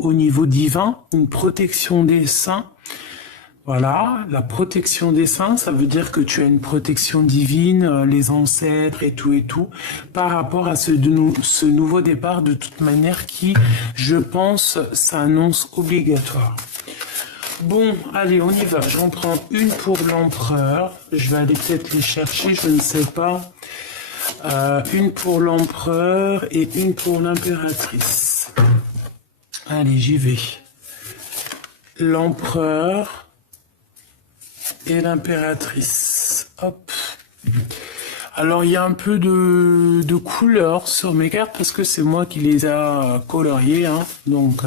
au niveau divin, une protection des saints. Voilà, la protection des saints, ça veut dire que tu as une protection divine, les ancêtres et tout, par rapport à ce nouveau départ, de toute manière, qui, je pense, s'annonce obligatoire. Bon, allez, on y va. J'en prends une pour l'empereur. Je vais aller peut-être les chercher, je ne sais pas. Une pour l'empereur et une pour l'impératrice. Allez, j'y vais. L'empereur et l'impératrice. Hop. Alors, il y a un peu de couleur sur mes cartes parce que c'est moi qui les a coloriées. Hein. Donc,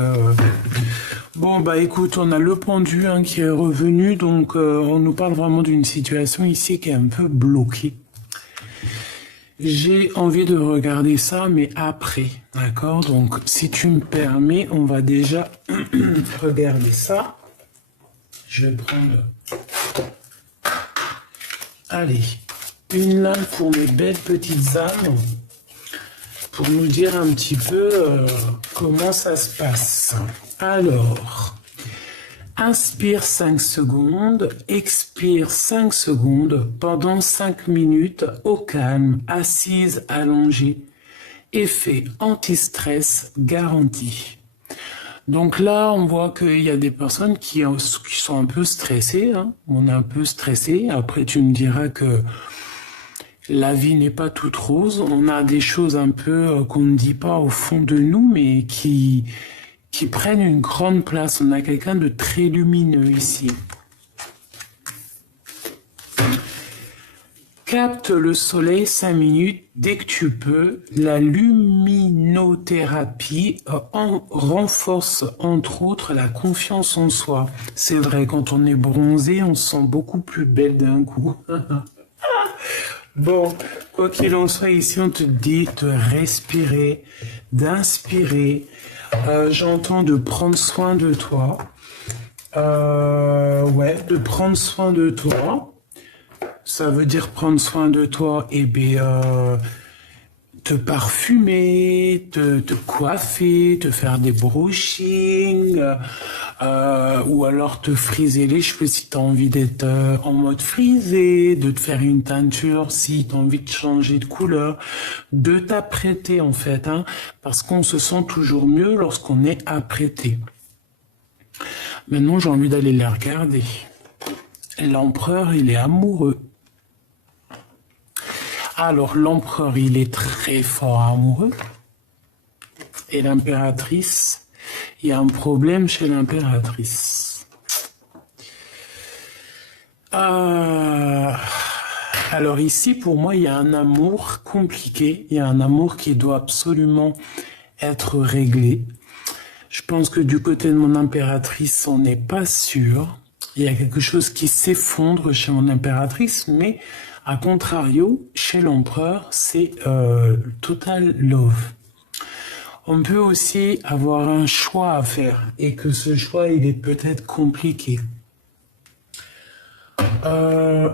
bon, bah écoute, on a le pendu hein, qui est revenu. Donc, on nous parle vraiment d'une situation ici qui est un peu bloquée. J'ai envie de regarder ça, mais après. D'accord? Donc, si tu me permets, on va déjà regarder ça. Je vais prendre... Allez, une lame pour mes belles petites âmes, pour nous dire un petit peu comment ça se passe. Alors, inspire 5 secondes, expire 5 secondes pendant 5 minutes au calme, assise, allongée. Effet anti-stress garanti. Donc là, on voit qu'il y a des personnes qui sont un peu stressées. Hein. On est un peu stressé. Après, tu me diras que la vie n'est pas toute rose. On a des choses un peu qu'on ne dit pas au fond de nous, mais qui prennent une grande place. On a quelqu'un de très lumineux ici. Capte le soleil 5 minutes dès que tu peux. La luminothérapie renforce entre autres la confiance en soi. C'est vrai, quand on est bronzé, on se sent beaucoup plus belle d'un coup. Bon, quoi qu'il en soit, ici on te dit de respirer, d'inspirer. J'entends de prendre soin de toi. Ouais, de prendre soin de toi. Ça veut dire prendre soin de toi, et bien, te parfumer, te coiffer, te faire des brushings, ou alors te friser les cheveux si tu as envie d'être en mode frisé, de te faire une teinture si tu as envie de changer de couleur, de t'apprêter en fait, hein, parce qu'on se sent toujours mieux lorsqu'on est apprêté. Maintenant, j'ai envie d'aller les regarder. L'empereur, il est amoureux. Alors, l'empereur, il est très fort amoureux. Et l'impératrice, il y a un problème chez l'impératrice. Alors ici, pour moi, il y a un amour compliqué. Il y a un amour qui doit absolument être réglé. Je pense que du côté de mon impératrice, on n'est pas sûr. Il y a quelque chose qui s'effondre chez mon impératrice, mais à contrario, chez l'empereur, c'est total love. On peut aussi avoir un choix à faire et que ce choix, il est peut-être compliqué.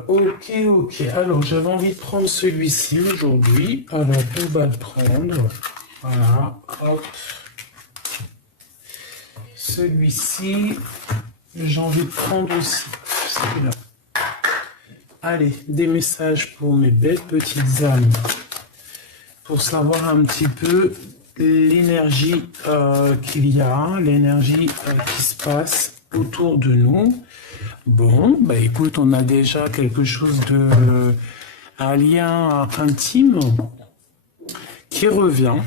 Ok. Alors, j'avais envie de prendre celui-ci aujourd'hui. Alors, on va le prendre. Voilà, hop. Celui-ci, j'ai envie de prendre aussi celui-là. Allez, des messages pour mes belles petites âmes. Pour savoir un petit peu l'énergie qu'il y a, l'énergie qui se passe autour de nous. Bon, bah écoute, on a déjà quelque chose un lien intime qui revient.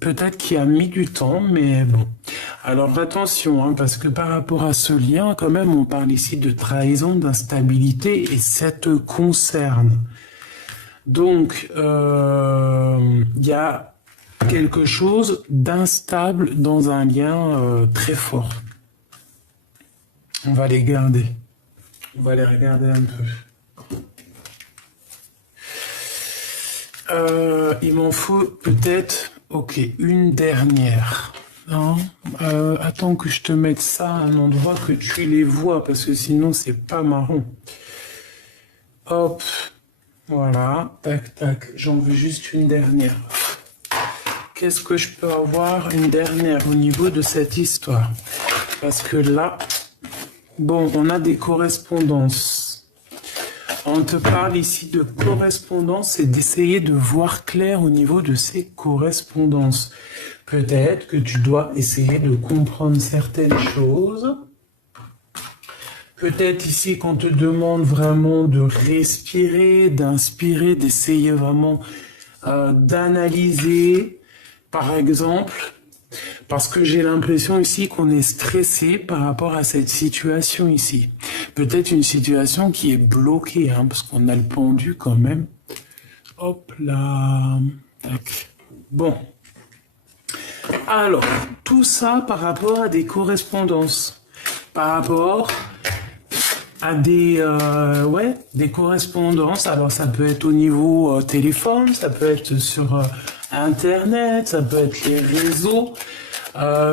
Peut-être qu'il a mis du temps, mais bon. Alors attention, hein, parce que par rapport à ce lien, quand même, on parle ici de trahison, d'instabilité, et ça te concerne. Donc, il y a quelque chose d'instable dans un lien très fort. On va les garder. On va les regarder un peu. Il m'en faut peut-être, ok, une dernière. Non, attends que je te mette ça à un endroit que tu les vois, parce que sinon c'est pas marrant. Hop, voilà, tac, tac, j'en veux juste une dernière. qu'est-ce que je peux avoir une dernière au niveau de cette histoire? Parce que là, bon, on a des correspondances. On te parle ici de correspondance et d'essayer de voir clair au niveau de ces correspondances. Peut-être que tu dois essayer de comprendre certaines choses. Peut-être ici qu'on te demande vraiment de respirer, d'inspirer, d'essayer vraiment d'analyser, par exemple, parce que j'ai l'impression ici qu'on est stressé par rapport à cette situation ici. Peut-être une situation qui est bloquée, hein, parce qu'on a le pendu quand même. Hop là. Tac. Bon. Alors, tout ça par rapport à des correspondances. Par rapport à des correspondances. Alors, ça peut être au niveau téléphone, ça peut être sur Internet, ça peut être les réseaux.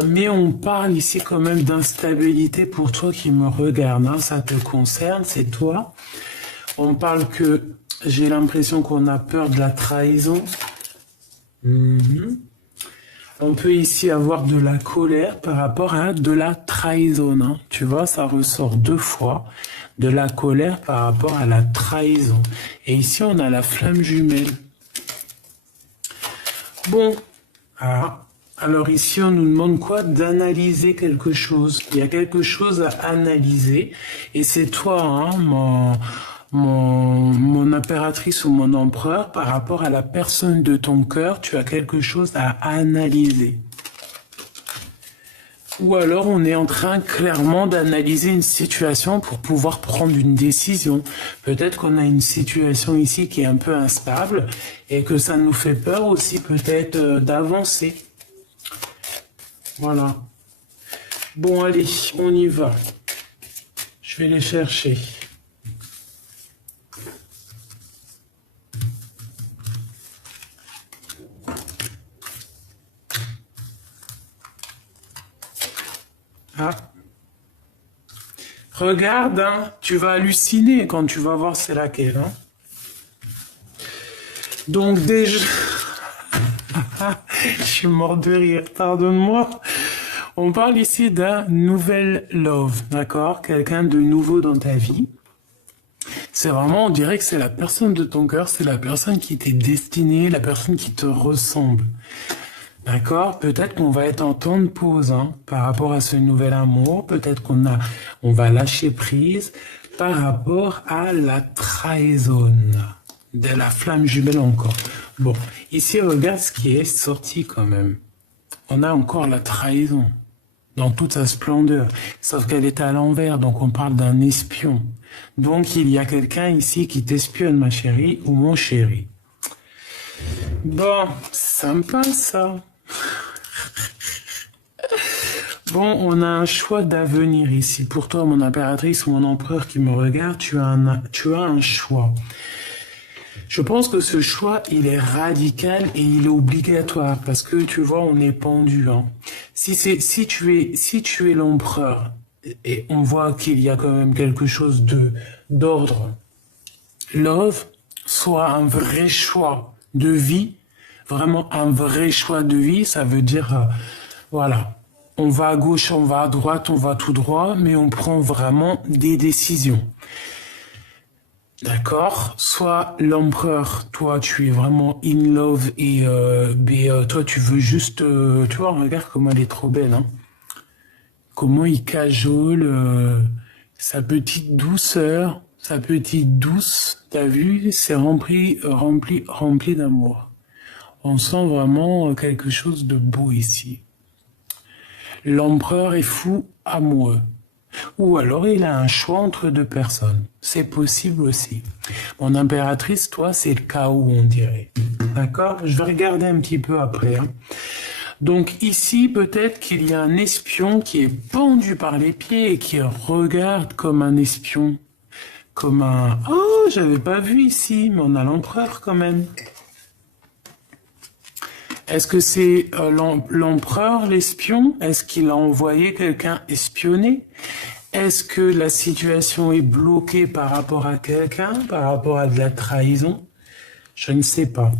Mais on parle ici quand même d'instabilité pour toi qui me regarde. Hein, ça te concerne, c'est toi. On parle que j'ai l'impression qu'on a peur de la trahison. On peut ici avoir de la colère par rapport à de la trahison. Hein. Tu vois, ça ressort 2 fois. De la colère par rapport à la trahison. Et ici, on a la flamme jumelle. Bon. Alors ici, on nous demande quoi? D'analyser quelque chose. Il y a quelque chose à analyser. Et c'est toi, hein, mon impératrice ou mon empereur, par rapport à la personne de ton cœur, tu as quelque chose à analyser. Ou alors on est en train clairement d'analyser une situation pour pouvoir prendre une décision. Peut-être qu'on a une situation ici qui est un peu instable et que ça nous fait peur aussi peut-être d'avancer. Voilà. Bon allez, on y va. Je vais les chercher. Ah. Regarde, hein, tu vas halluciner quand tu vas voir c'est laquelle. Hein. Donc déjà... Je suis mort de rire, pardonne-moi. On parle ici d'un nouvel love, d'accord? Quelqu'un de nouveau dans ta vie. C'est vraiment, on dirait que c'est la personne de ton cœur, c'est la personne qui t'est destinée, la personne qui te ressemble. D'accord? Peut-être qu'on va être en temps de pause hein, par rapport à ce nouvel amour. Peut-être on va lâcher prise par rapport à la trahison. De la flamme jumelle encore. Bon, ici, regarde ce qui est sorti quand même. On a encore la trahison dans toute sa splendeur. Sauf qu'elle est à l'envers, donc on parle d'un espion. Donc il y a quelqu'un ici qui t'espionne, ma chérie ou mon chéri. Bon, sympa ça. Bon, on a un choix d'avenir ici. Pour toi, mon impératrice ou mon empereur qui me regarde, tu as un choix. Je pense que ce choix, il est radical et il est obligatoire parce que tu vois, on est pendu. Hein. Si tu es l'empereur et on voit qu'il y a quand même quelque chose d'ordre, love, soit un vrai choix de vie, vraiment un vrai choix de vie, ça veut dire, voilà, on va à gauche, on va à droite, on va tout droit, mais on prend vraiment des décisions. D'accord? Soit l'empereur, toi, tu es vraiment in love et toi, tu veux juste... tu vois, regarde comment elle est trop belle. Hein? Comment il cajole sa petite douceur, sa petite douce. T'as vu? C'est rempli d'amour. On sent vraiment quelque chose de beau ici. L'empereur est fou amoureux. Ou alors il a un choix entre 2 personnes. C'est possible aussi. Mon impératrice, toi, c'est le chaos, on dirait. D'accord? Je vais regarder un petit peu après. Hein. Donc ici, peut-être qu'il y a un espion qui est pendu par les pieds et qui regarde comme un espion. Comme un... Oh, j'avais pas vu ici, mais on a l'empereur quand même. Est-ce que c'est l'empereur, l'espion? Est-ce qu'il a envoyé quelqu'un espionner? Est-ce que la situation est bloquée par rapport à quelqu'un, par rapport à de la trahison? Je ne sais pas.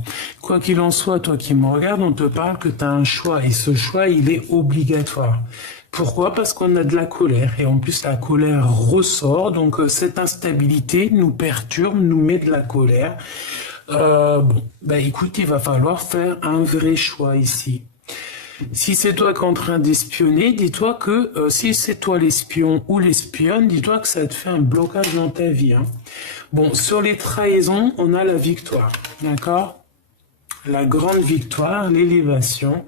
Quoi qu'il en soit, toi qui me regardes, on te parle que tu as un choix et ce choix, il est obligatoire. Pourquoi? Parce qu'on a de la colère et en plus la colère ressort, donc cette instabilité nous perturbe, nous met de la colère. Bon, bah écoute, il va falloir faire un vrai choix ici. Si c'est toi qui es en train d'espionner, dis-toi que si c'est toi l'espion ou l'espionne, dis-toi que ça te fait un blocage dans ta vie. Hein. Bon, sur les trahisons, on a la victoire, d'accord? La grande victoire, l'élévation,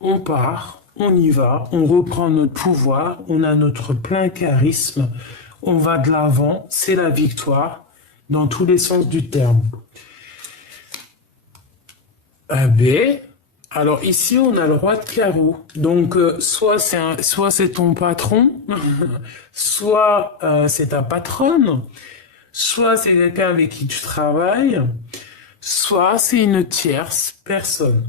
on part, on y va, on reprend notre pouvoir, on a notre plein charisme, on va de l'avant, c'est la victoire dans tous les sens du terme. Ah ben, alors ici on a le roi de carreau, donc soit c'est ton patron, soit c'est ta patronne, soit c'est quelqu'un avec qui tu travailles, soit c'est une tierce personne.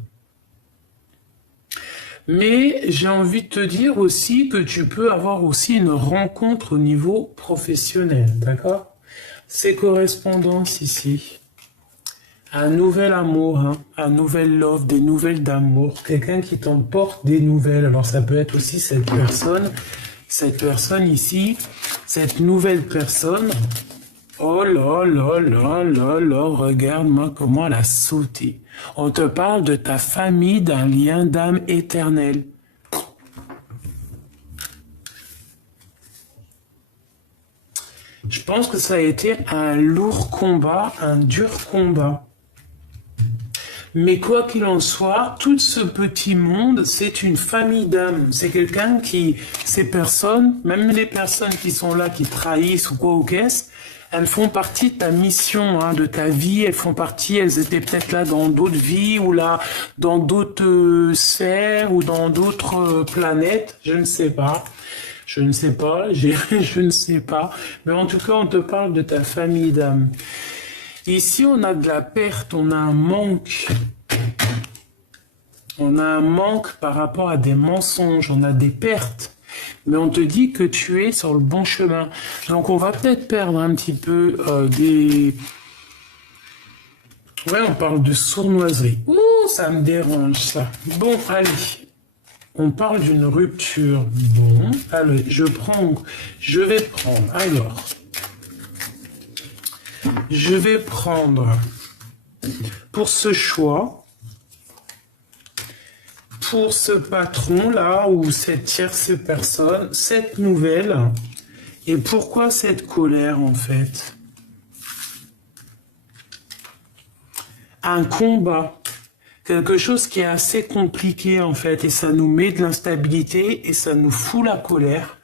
Mais j'ai envie de te dire aussi que tu peux avoir aussi une rencontre au niveau professionnel, d'accord? Ces correspondances ici, un nouvel amour, hein, un nouvel love, des nouvelles d'amour, quelqu'un qui t'emporte des nouvelles. Alors ça peut être aussi cette personne ici, cette nouvelle personne. Oh là là là là là, regarde-moi comment elle a sauté. On te parle de ta famille, d'un lien d'âme éternel. Je pense que ça a été un lourd combat, un dur combat. Mais quoi qu'il en soit, tout ce petit monde, c'est une famille d'âmes. C'est quelqu'un qui, ces personnes, même les personnes qui sont là, qui trahissent ou quoi ou qu'est-ce, elles font partie de ta mission, hein, de ta vie. Elles font partie, elles étaient peut-être là dans d'autres vies ou là dans d'autres sphères ou dans d'autres planètes. Je ne sais pas. Je ne sais pas. Je ne sais pas. Mais en tout cas, on te parle de ta famille d'âmes. Ici, on a de la perte, on a un manque. On a un manque par rapport à des mensonges, on a des pertes. Mais on te dit que tu es sur le bon chemin. Donc on va peut-être perdre un petit peu des... Ouais, on parle de sournoiserie. Ouh, ça me dérange ça. Bon, allez. On parle d'une rupture. Bon, allez, je vais prendre. Alors... Je vais prendre pour ce choix, pour ce patron-là, ou cette tierce personne, cette nouvelle. Et pourquoi cette colère, en fait? Un combat. Quelque chose qui est assez compliqué, en fait, et ça nous met de l'instabilité, et ça nous fout la colère.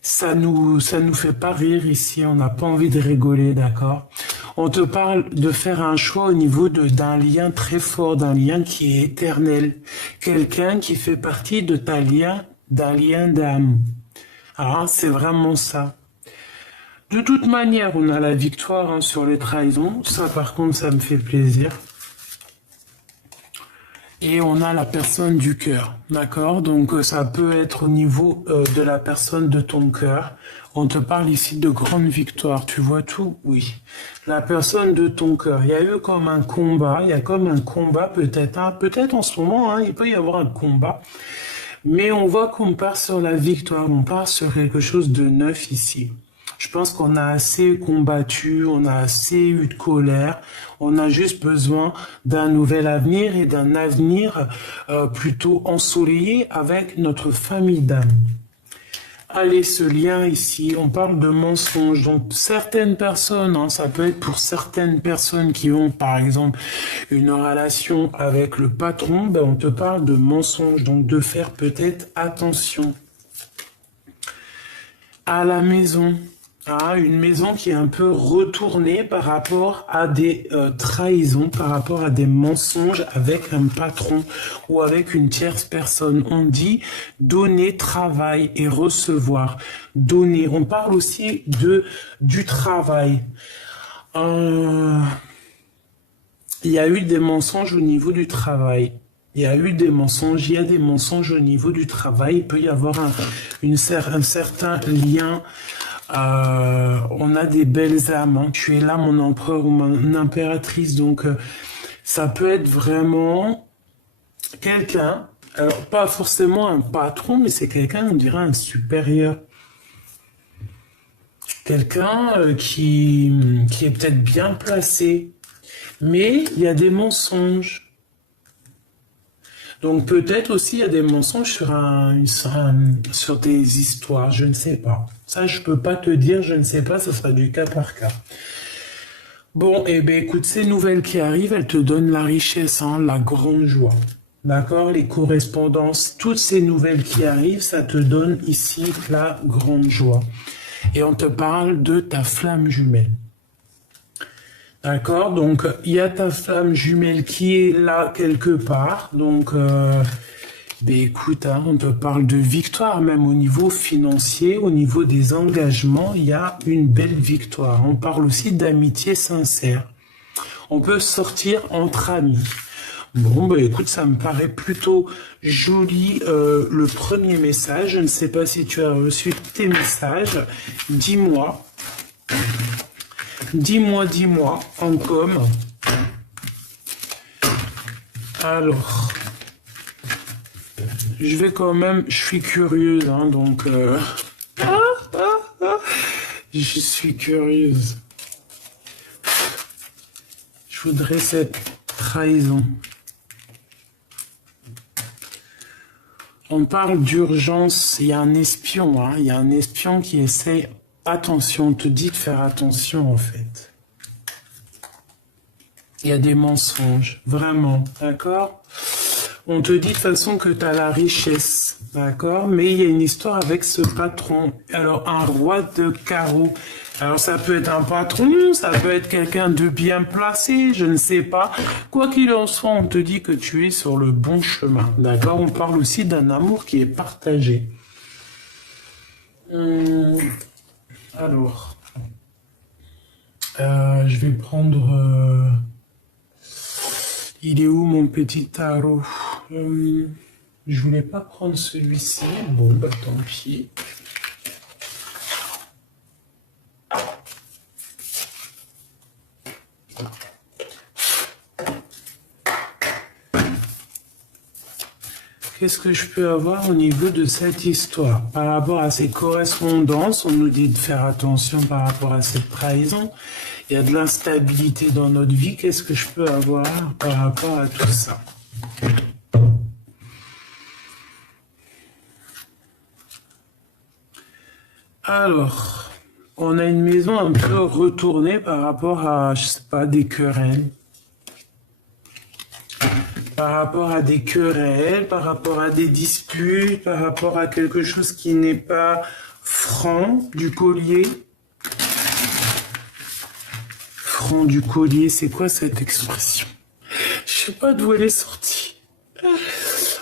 Ça nous fait pas rire ici, on n'a pas envie de rigoler, d'accord? On te parle de faire un choix au niveau d'un lien très fort, d'un lien qui est éternel. Quelqu'un qui fait partie de d'un lien d'âme. Ah, c'est vraiment ça. De toute manière, on a la victoire hein, sur les trahisons. Ça, par contre, ça me fait plaisir. Et on a la personne du cœur, d'accord? Donc ça peut être au niveau de la personne de ton cœur. On te parle ici de grande victoire, tu vois tout? Oui. La personne de ton cœur. Il y a eu comme un combat, il y a comme un combat peut-être, hein, peut-être en ce moment, hein, il peut y avoir un combat. Mais on voit qu'on part sur la victoire, on part sur quelque chose de neuf ici. Je pense qu'on a assez combattu, on a assez eu de colère, on a juste besoin d'un nouvel avenir et d'un avenir plutôt ensoleillé avec notre famille d'âme. Allez, ce lien ici, on parle de mensonges. Donc certaines personnes, hein, ça peut être pour certaines personnes qui ont par exemple une relation avec le patron, ben, on te parle de mensonges, donc de faire peut-être attention. À la maison. Ah, une maison qui est un peu retournée par rapport à des trahisons, par rapport à des mensonges avec un patron ou avec une tierce personne. On dit donner, travail et recevoir. Donner. On parle aussi du travail. Il y a eu des mensonges au niveau du travail. Il y a eu des mensonges, il y a des mensonges au niveau du travail. Il peut y avoir un certain lien. On a des belles âmes, hein. Tu es là mon empereur ou mon impératrice, donc Ça peut être vraiment quelqu'un, alors pas forcément un patron, mais c'est quelqu'un, on dirait un supérieur. Quelqu'un qui est peut-être bien placé, mais il y a des mensonges. Donc peut-être aussi il y a des mensonges sur des histoires, je ne sais pas. Ça, je peux pas te dire, je ne sais pas, ce sera du cas par cas. Bon, eh bien écoute, ces nouvelles qui arrivent, elles te donnent la richesse, hein, la grande joie. D'accord? Les correspondances, toutes ces nouvelles qui arrivent, ça te donne ici la grande joie. Et on te parle de ta flamme jumelle. D'accord? Donc, il y a ta flamme jumelle qui est là quelque part. Donc, ben écoute, hein, on te parle de victoire, même au niveau financier, au niveau des engagements, il y a une belle victoire. On parle aussi d'amitié sincère. On peut sortir entre amis. Bon, ben écoute, ça me paraît plutôt joli le premier message. Je ne sais pas si tu as reçu tes messages. Dis-moi. Dis-moi, en com. Alors, je vais quand même, je suis curieuse, hein, donc... je suis curieuse. Je voudrais cette trahison. On parle d'urgence, il y a un espion, hein, il y a un espion qui essaie... Attention, on te dit de faire attention en fait. Il y a des mensonges, vraiment, d'accord? On te dit de toute façon que tu as la richesse, d'accord? Mais il y a une histoire avec ce patron. Alors, un roi de carreau. Alors, ça peut être un patron, ça peut être quelqu'un de bien placé, je ne sais pas. Quoi qu'il en soit, on te dit que tu es sur le bon chemin, d'accord? On parle aussi d'un amour qui est partagé. Alors, je vais prendre... il est où mon petit tarot? Je voulais pas prendre celui-ci. Bon, bah tant pis. Qu'est-ce que je peux avoir au niveau de cette histoire? Par rapport à ces correspondances, on nous dit de faire attention par rapport à cette trahison. Il y a de l'instabilité dans notre vie. Qu'est-ce que je peux avoir par rapport à tout ça? Alors, on a une maison un peu retournée par rapport à, je sais pas, des querelles. Par rapport à des querelles, par rapport à des disputes, par rapport à quelque chose qui n'est pas franc du collier. Franc du collier, c'est quoi cette expression? Je sais pas d'où elle est sortie.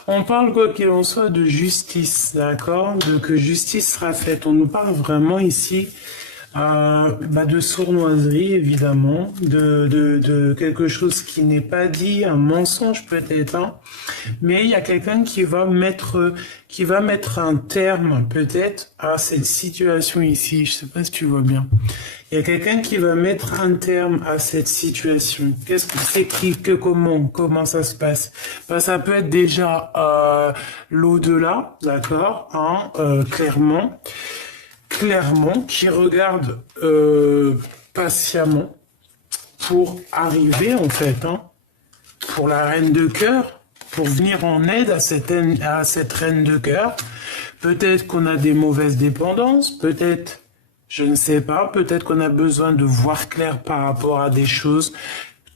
On parle quoi qu'il en soit de justice, d'accord? De que justice sera faite. On nous parle vraiment ici de sournoiserie, évidemment, de quelque chose qui n'est pas dit, un mensonge peut-être, hein. Mais il y a quelqu'un qui va mettre un terme peut-être à cette situation ici. Je sais pas si tu vois bien. Il y a quelqu'un qui va mettre un terme à cette situation. Qu'est-ce que c'est comment ça se passe? Ben, ça peut être déjà l'au-delà, d'accord, hein, clairement, qui regarde patiemment pour arriver en fait, hein, pour la reine de cœur, pour venir en aide à cette reine de cœur. Peut-être qu'on a des mauvaises dépendances, peut-être, je ne sais pas, peut-être qu'on a besoin de voir clair par rapport à des choses,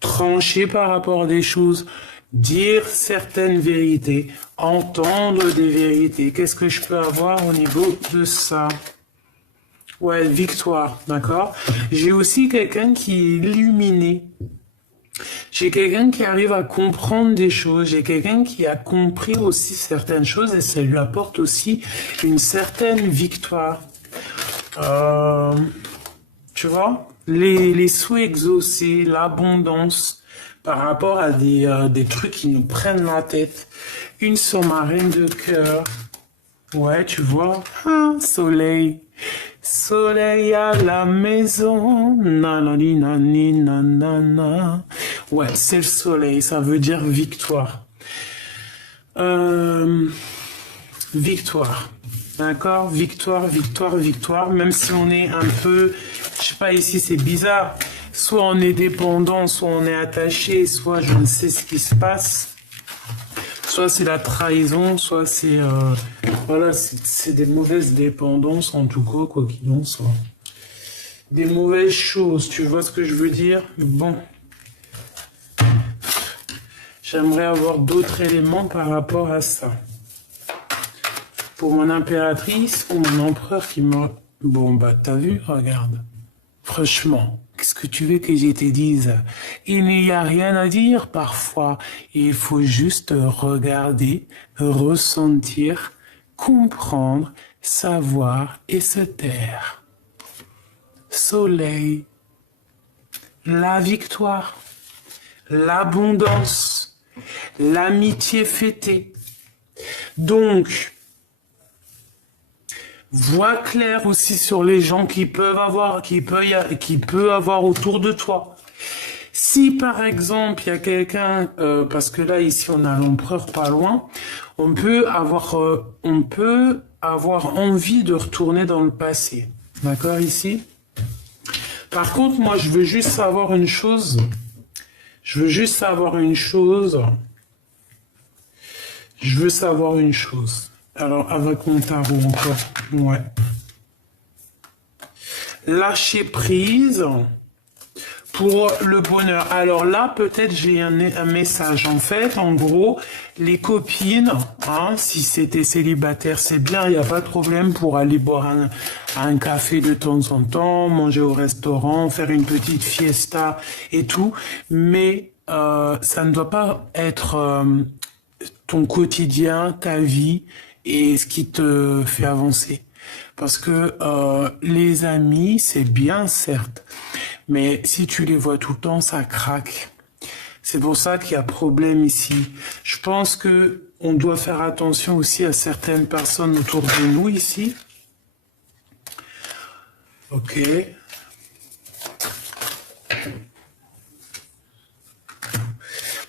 trancher par rapport à des choses, dire certaines vérités, entendre des vérités. Qu'est-ce que je peux avoir au niveau de ça? Ouais, victoire, d'accord. J'ai aussi quelqu'un qui est illuminé. J'ai quelqu'un qui arrive à comprendre des choses. J'ai quelqu'un qui a compris aussi certaines choses et ça lui apporte aussi une certaine victoire. Tu vois, les souhaits exaucés, l'abondance par rapport à des trucs qui nous prennent la tête. Une sur ma reine de cœur. Ouais, tu vois, soleil. Soleil à la maison, nanani nanana. Ouais, c'est le soleil, ça veut dire victoire. Victoire. D'accord? Victoire, victoire, victoire. Même si on est un peu, je sais pas, ici c'est bizarre. Soit on est dépendant, soit on est attaché, soit je ne sais ce qui se passe. Soit c'est la trahison, soit c'est, voilà, c'est des mauvaises dépendances en tout cas, quoi qu'il en soit. Des mauvaises choses, tu vois ce que je veux dire? Bon. J'aimerais avoir d'autres éléments par rapport à ça. Pour mon impératrice ou mon empereur qui me... Bon, bah, t'as vu? Regarde. Franchement, qu'est-ce que tu veux que je te dise? Il n'y a rien à dire parfois. Il faut juste regarder, ressentir, comprendre, savoir et se taire. Soleil. La victoire. L'abondance. L'amitié fêtée. Donc, vois clair aussi sur les gens qui peut avoir autour de toi. Si par exemple il y a quelqu'un, parce que là ici on a l'empereur pas loin, on peut avoir envie de retourner dans le passé. D'accord ici? Par contre, moi je veux juste savoir une chose. Je veux savoir une chose. Alors, avec mon tarot encore. Ouais. Lâcher prise pour le bonheur. Alors là, peut-être j'ai un message. En fait, en gros, les copines, hein, si c'était célibataire, c'est bien, il n'y a pas de problème pour aller boire un café de temps en temps, manger au restaurant, faire une petite fiesta et tout. Mais ça ne doit pas être ton quotidien, ta vie et ce qui te fait avancer. Parce que les amis, c'est bien certes, mais si tu les vois tout le temps, ça craque. C'est pour ça qu'il y a problème ici. Je pense que on doit faire attention aussi à certaines personnes autour de nous ici. Ok.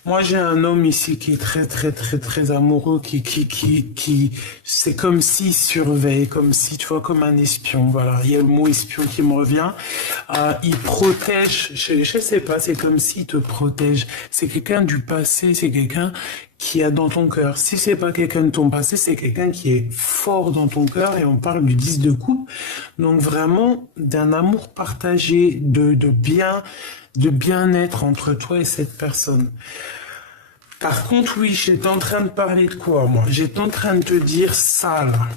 Moi, j'ai un homme ici qui est très, très, très, très amoureux, qui, c'est comme s'il surveille, comme si, tu vois, comme un espion, voilà. Il y a le mot espion qui me revient. Il protège, je sais pas, c'est comme s'il te protège. C'est quelqu'un du passé, c'est quelqu'un qui a dans ton cœur. Si c'est pas quelqu'un de ton passé, c'est quelqu'un qui est fort dans ton cœur et on parle du 10 de coupe. Donc vraiment, d'un amour partagé, de bien-être entre toi et cette personne. Par contre, oui, j'étais en train de parler de quoi, moi? J'étais en train de te dire ça, là.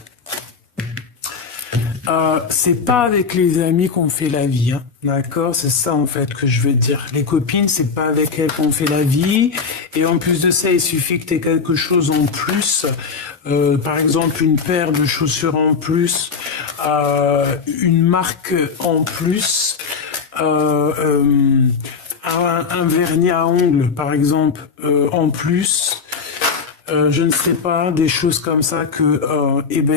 C'est pas avec les amis qu'on fait la vie, hein. D'accord? C'est ça, en fait, que je veux dire. Les copines, c'est pas avec elles qu'on fait la vie. Et en plus de ça, il suffit que tu aies quelque chose en plus. Par exemple, une paire de chaussures en plus, une marque en plus, un vernis à ongles, par exemple, en plus. Je ne sais pas, des choses comme ça que,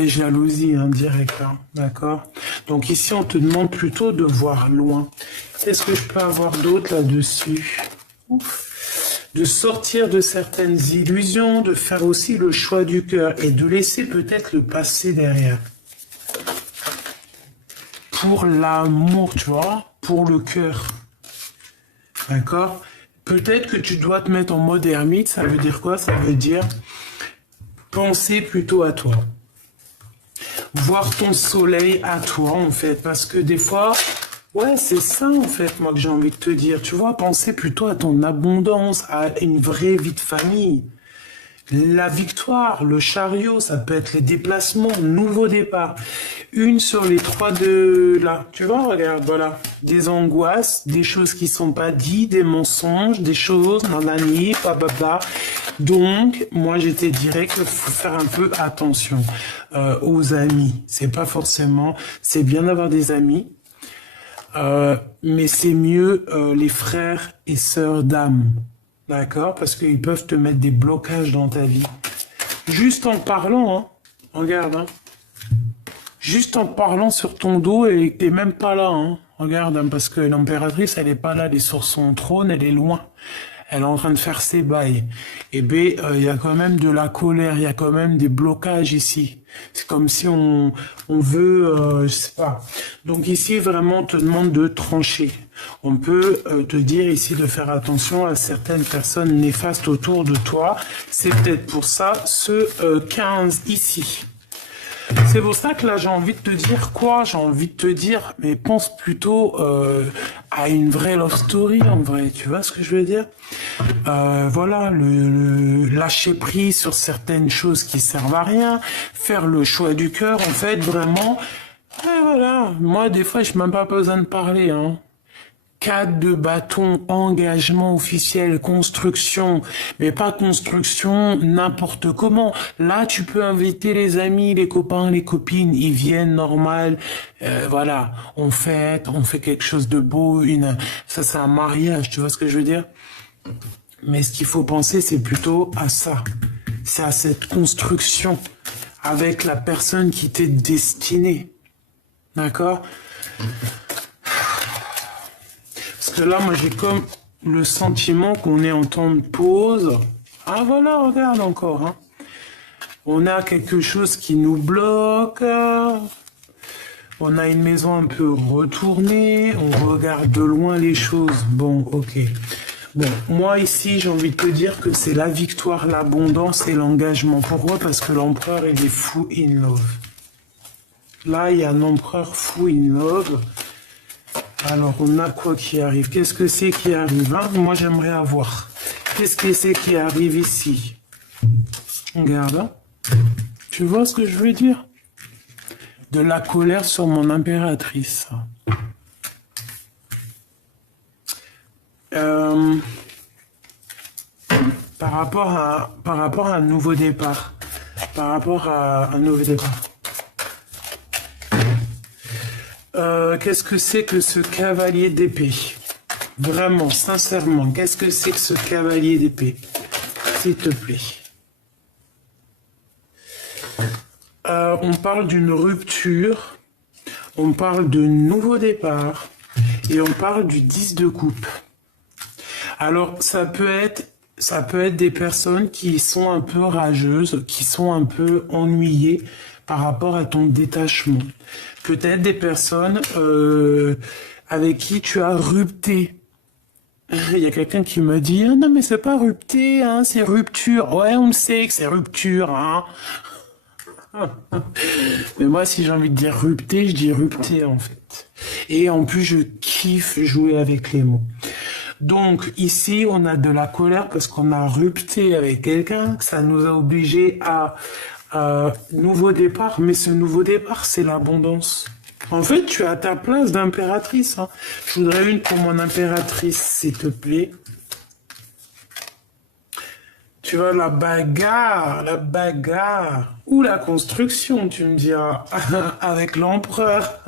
jalousie, hein, direct, hein, d'accord? Donc ici, on te demande plutôt de voir loin. Qu'est-ce que je peux avoir d'autre là-dessus? De sortir de certaines illusions, de faire aussi le choix du cœur et de laisser peut-être le passé derrière. Pour l'amour, tu vois, pour le cœur. D'accord? Peut-être que tu dois te mettre en mode ermite, ça veut dire quoi? Ça veut dire penser plutôt à toi. Voir ton soleil à toi, en fait. Parce que des fois, ouais, c'est ça, en fait, moi, que j'ai envie de te dire. Tu vois, penser plutôt à ton abondance, à une vraie vie de famille. La victoire, le chariot, ça peut être les déplacements, nouveau départ. Une sur les 3 de là. Tu vois, regarde, voilà. Des angoisses, des choses qui sont pas dites, des mensonges, des choses, nanani, blablabla. Donc, moi, je te dirais qu'il faut faire un peu attention aux amis. C'est pas forcément... C'est bien d'avoir des amis, mais c'est mieux les frères et sœurs d'âme. D'accord? Parce qu'ils peuvent te mettre des blocages dans ta vie. Juste en parlant, hein. Regarde, hein. Juste en parlant sur ton dos et t'es même pas là, hein. Regarde, hein, parce que l'impératrice, elle est pas là, elle est sur son trône, elle est loin. elle est en train de faire ses bails. Et B, il y a quand même de la colère, il y a quand même des blocages ici. C'est comme si on veut, je sais pas. Donc ici, vraiment, on te demande de trancher. On peut te dire ici de faire attention à certaines personnes néfastes autour de toi. C'est peut-être pour ça ce 15 ici. C'est pour ça que là, j'ai envie de te dire quoi? J'ai envie de te dire, mais pense plutôt à une vraie love story, en vrai. Tu vois ce que je veux dire? Voilà, le lâcher prise sur certaines choses qui servent à rien, faire le choix du cœur, en fait, vraiment. Et voilà, moi, des fois, je n'ai même pas besoin de parler, hein. 4 de bâton, engagement officiel, construction, mais pas construction n'importe comment. Là, tu peux inviter les amis, les copains, les copines, ils viennent normal. Voilà, on fait quelque chose de beau. Ça, c'est un mariage, tu vois ce que je veux dire? Mais ce qu'il faut penser, c'est plutôt à ça. C'est à cette construction avec la personne qui t'est destinée. D'accord? Parce que là, moi, j'ai comme le sentiment qu'on est en temps de pause. Ah, voilà, regarde encore. Hein. On a quelque chose qui nous bloque. On a une maison un peu retournée. On regarde de loin les choses. Bon, ok. Bon, moi, ici, j'ai envie de te dire que c'est la victoire, l'abondance et l'engagement. Pourquoi? Parce que l'empereur, il est fou in love. Là, il y a un empereur fou in love. Alors, on a quoi qui arrive? Qu'est-ce que c'est qui arrive, hein? Moi, j'aimerais avoir. Qu'est-ce que c'est qui arrive ici? Regarde. Hein? Tu vois ce que je veux dire? De la colère sur mon impératrice. Par rapport à un nouveau départ. Par rapport à un nouveau départ. Qu'est-ce que c'est que ce cavalier d'épée? Vraiment, sincèrement, qu'est-ce que c'est que ce cavalier d'épée? S'il te plaît. On parle d'une rupture, on parle de nouveau départ, et on parle du 10 de coupe. Alors, ça peut être des personnes qui sont un peu rageuses, qui sont un peu ennuyées par rapport à ton détachement. Peut-être des personnes avec qui tu as rupté. Il y a quelqu'un qui me dit ah non mais c'est pas rupté, hein, c'est rupture. Ouais, on le sait que c'est rupture, hein. Mais moi, si j'ai envie de dire rupté, je dis rupté en fait. Et en plus, je kiffe jouer avec les mots. Donc ici, on a de la colère parce qu'on a rupté avec quelqu'un, ça nous a obligés à nouveau départ. Mais ce nouveau départ, c'est l'abondance. En fait, tu as ta place d'impératrice. Hein. Je voudrais une pour mon impératrice, s'il te plaît. Tu vois, la bagarre, ou la construction, tu me diras, avec l'empereur.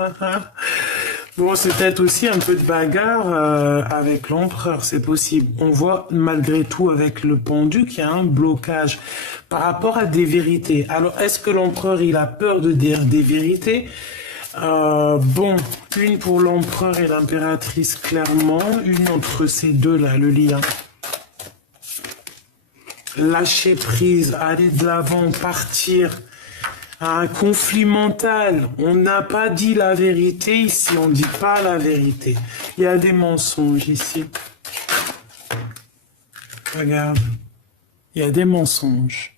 Bon, c'est peut-être aussi un peu de bagarre avec l'empereur, c'est possible. On voit malgré tout avec le pendu qu'il y a un blocage par rapport à des vérités. Alors, est-ce que l'empereur, il a peur de dire des vérités? Bon, une pour l'empereur et l'impératrice, clairement. Une entre ces deux-là, le lien. Lâcher prise, aller de l'avant, partir à un conflit mental. On n'a pas dit la vérité ici, on ne dit pas la vérité. Il y a des mensonges ici. Regarde, il y a des mensonges,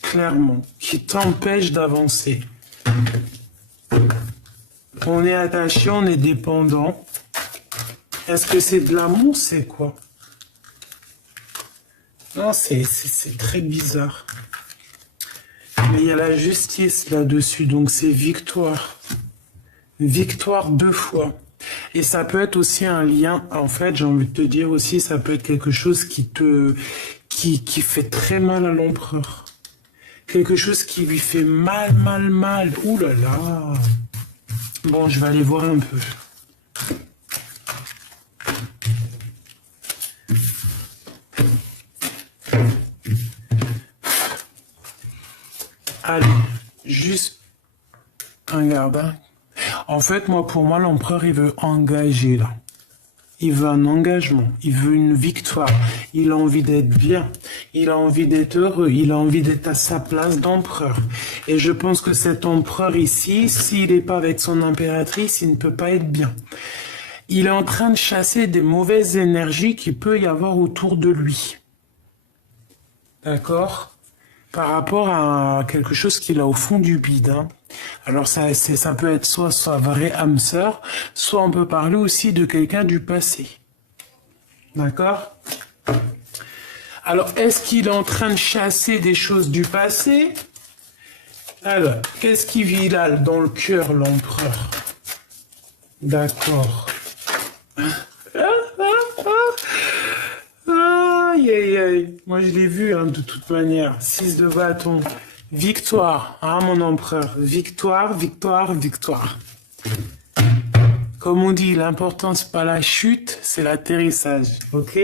clairement, qui t'empêchent d'avancer. On est attaché, on est dépendant. Est-ce que c'est de l'amour, c'est quoi? Non, c'est très bizarre. Mais il y a la justice là-dessus, donc c'est victoire. Victoire 2 fois. Et ça peut être aussi un lien, en fait, j'ai envie de te dire aussi, ça peut être quelque chose qui fait très mal à l'empereur. Quelque chose qui lui fait mal. Ouh là là. Bon, je vais aller voir un peu. Allez, juste regarde. Hein. En fait, pour moi, l'empereur, il veut engager là. Il veut un engagement, il veut une victoire, il a envie d'être bien, il a envie d'être heureux, il a envie d'être à sa place d'empereur. Et je pense que cet empereur ici, s'il n'est pas avec son impératrice, il ne peut pas être bien. Il est en train de chasser des mauvaises énergies qu'il peut y avoir autour de lui. D'accord? Par rapport à quelque chose qu'il a au fond du bide. Hein. Alors ça peut être soit vrai âme sœur, soit on peut parler aussi de quelqu'un du passé. D'accord? Alors, est-ce qu'il est en train de chasser des choses du passé? Alors, qu'est-ce qui vit là dans le cœur, l'empereur? D'accord. Aïe, aïe, aïe. Moi, je l'ai vu, hein, de toute manière. 6 de bâton. Victoire, hein, mon empereur. Victoire, victoire, victoire. Comme on dit, l'important, c'est pas la chute, c'est l'atterrissage. Ok?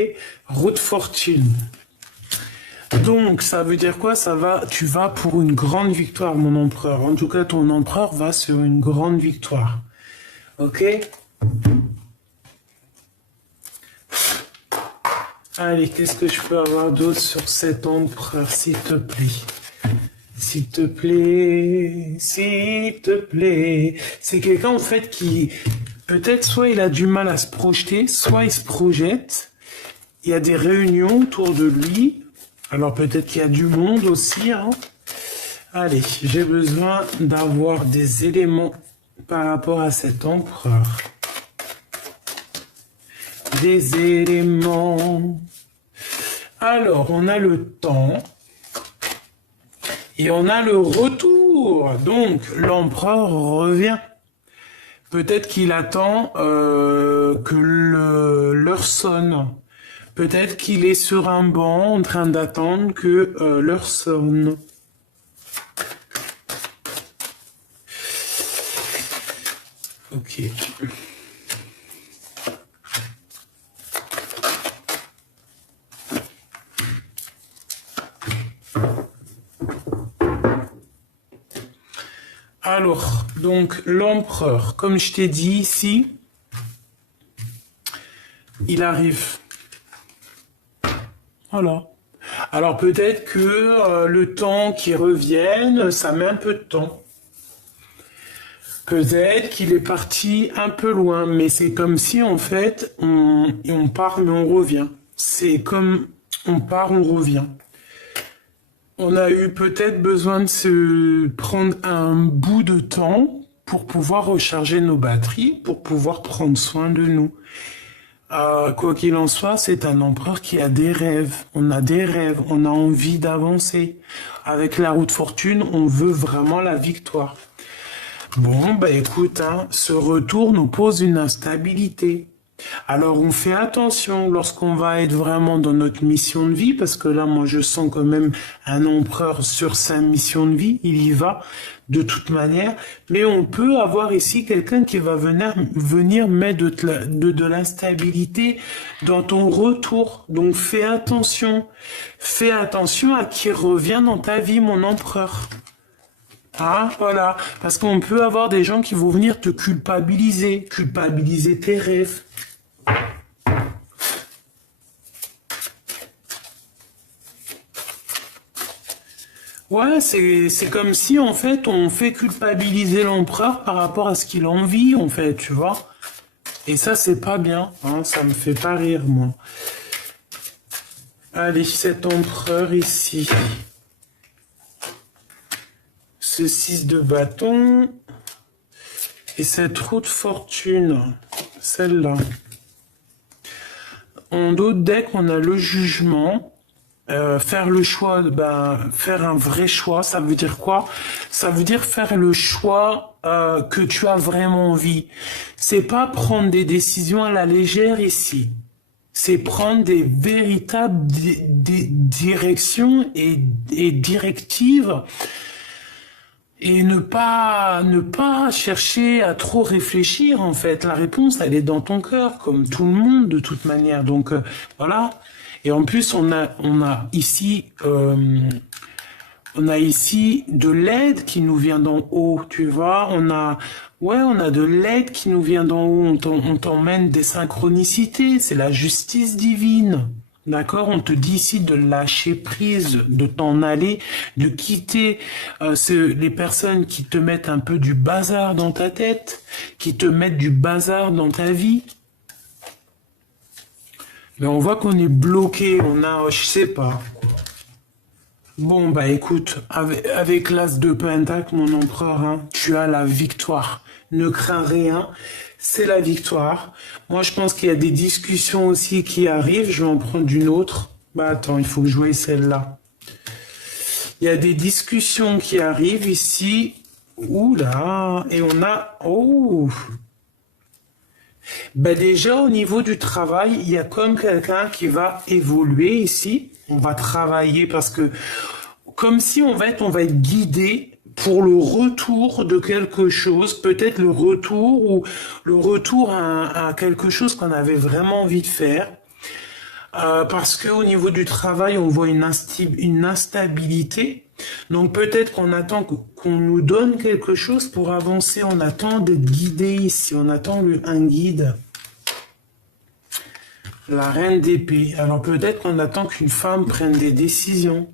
Route fortune. Donc, ça veut dire quoi? Tu vas pour une grande victoire, mon empereur. En tout cas, ton empereur va sur une grande victoire. Ok? Allez, qu'est-ce que je peux avoir d'autre sur cet empereur, s'il te plaît? S'il te plaît, s'il te plaît. C'est quelqu'un, en fait, qui, peut-être, soit il a du mal à se projeter, soit il se projette. Il y a des réunions autour de lui. Alors, peut-être qu'il y a du monde aussi, hein. Allez, j'ai besoin d'avoir des éléments par rapport à cet empereur. Des éléments. Alors, on a le temps. Et on a le retour. Donc, l'empereur revient. Peut-être qu'il attend que l'heure sonne. Peut-être qu'il est sur un banc en train d'attendre que l'heure sonne. Ok. Alors, donc, l'empereur, comme je t'ai dit ici, il arrive. Voilà. Alors, peut-être que le temps qui revienne, ça met un peu de temps. Peut-être qu'il est parti un peu loin, mais c'est comme si, en fait, on part, mais on revient. C'est comme on part, on revient. On a eu peut-être besoin de se prendre un bout de temps pour pouvoir recharger nos batteries, pour pouvoir prendre soin de nous. Quoi qu'il en soit, c'est un empereur qui a des rêves. On a des rêves, on a envie d'avancer. Avec la route fortune, on veut vraiment la victoire. Bon, bah écoute, hein, ce retour nous pose une instabilité. Alors on fait attention lorsqu'on va être vraiment dans notre mission de vie, parce que là moi je sens quand même un empereur sur sa mission de vie, il y va de toute manière, mais on peut avoir ici quelqu'un qui va venir mettre de l'instabilité dans ton retour. Donc fais attention à qui revient dans ta vie, mon empereur. Ah, voilà, parce qu'on peut avoir des gens qui vont venir te culpabiliser tes rêves. Ouais, c'est comme si, en fait, on fait culpabiliser l'empereur par rapport à ce qu'il a envie, en fait, tu vois. Et ça, c'est pas bien, hein, ça me fait pas rire, moi. Allez, cet empereur ici. Ce 6 de bâton. Et cette roue de fortune, celle-là. En d'autres decks, on a le jugement. Faire le choix, faire un vrai choix, ça veut dire quoi? Ça veut dire faire le choix que tu as vraiment envie. C'est pas prendre des décisions à la légère ici. C'est prendre des véritables directions et directives. Et ne pas chercher à trop réfléchir, en fait. La réponse, elle est dans ton cœur, comme tout le monde, de toute manière. Donc, voilà. Et en plus, on a ici On a ici de l'aide qui nous vient d'en haut, tu vois. On a de l'aide qui nous vient d'en haut. On t'emmène des synchronicités. C'est la justice divine. D'accord? On te dit ici de lâcher prise, de t'en aller, de quitter les personnes qui te mettent un peu du bazar dans ta tête, qui te mettent du bazar dans ta vie. Mais on voit qu'on est bloqué, on a, je sais pas. Bon, bah écoute, avec l'as de Pentacle, mon empereur, hein, tu as la victoire. Ne crains rien, c'est la victoire. Moi, je pense qu'il y a des discussions aussi qui arrivent. Je vais en prendre une autre. Bah attends, il faut que je voie celle-là. Il y a des discussions qui arrivent ici. Ouh là, et on a... Oh, ben déjà, au niveau du travail, il y a comme quelqu'un qui va évoluer ici. On va travailler parce que, comme si on va être guidé pour le retour de quelque chose, peut-être le retour à quelque chose qu'on avait vraiment envie de faire. Parce que au niveau du travail, on voit une instabilité. Donc peut-être qu'on attend qu'on nous donne quelque chose pour avancer. On attend d'être guidé ici. On attend un guide. La reine d'épée. Alors peut-être qu'on attend qu'une femme prenne des décisions.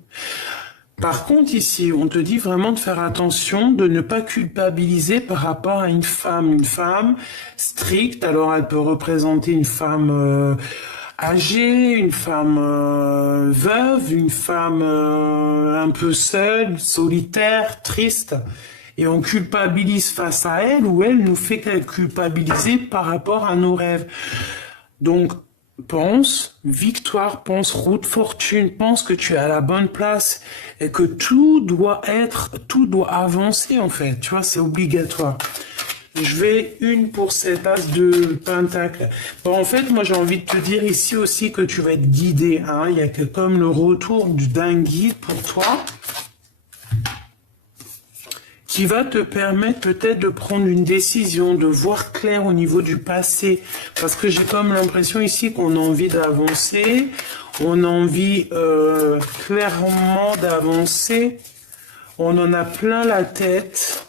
Par contre ici, on te dit vraiment de faire attention, de ne pas culpabiliser par rapport à une femme. Une femme stricte, alors elle peut représenter une femme... âgée, une femme veuve, une femme un peu seule, solitaire, triste, et on culpabilise face à elle ou elle nous fait culpabiliser par rapport à nos rêves. Donc, pense victoire, pense route fortune, pense que tu es à la bonne place et que tout doit avancer en fait, tu vois, c'est obligatoire. Je vais une pour cet as de pentacle. Bon, en fait, moi, j'ai envie de te dire ici aussi que tu vas être guidé. Hein. Il y a que comme le retour d'un guide pour toi qui va te permettre peut-être de prendre une décision, de voir clair au niveau du passé. Parce que j'ai comme l'impression ici qu'on a envie d'avancer. On a envie clairement d'avancer. On en a plein la tête.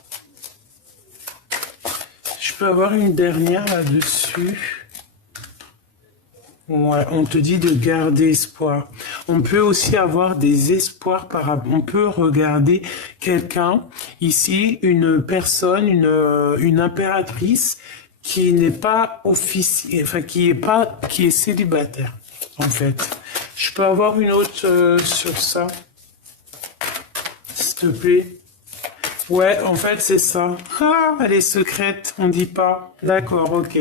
Je peux avoir une dernière là-dessus. Ouais, on te dit de garder espoir. On peut aussi avoir des espoirs on peut regarder quelqu'un, ici, une personne, une impératrice qui n'est pas officielle, enfin, qui est célibataire, en fait. Je peux avoir une autre sur ça, s'il te plaît. Ouais, en fait, c'est ça. Ah, elle est secrète, on dit pas. D'accord, ok.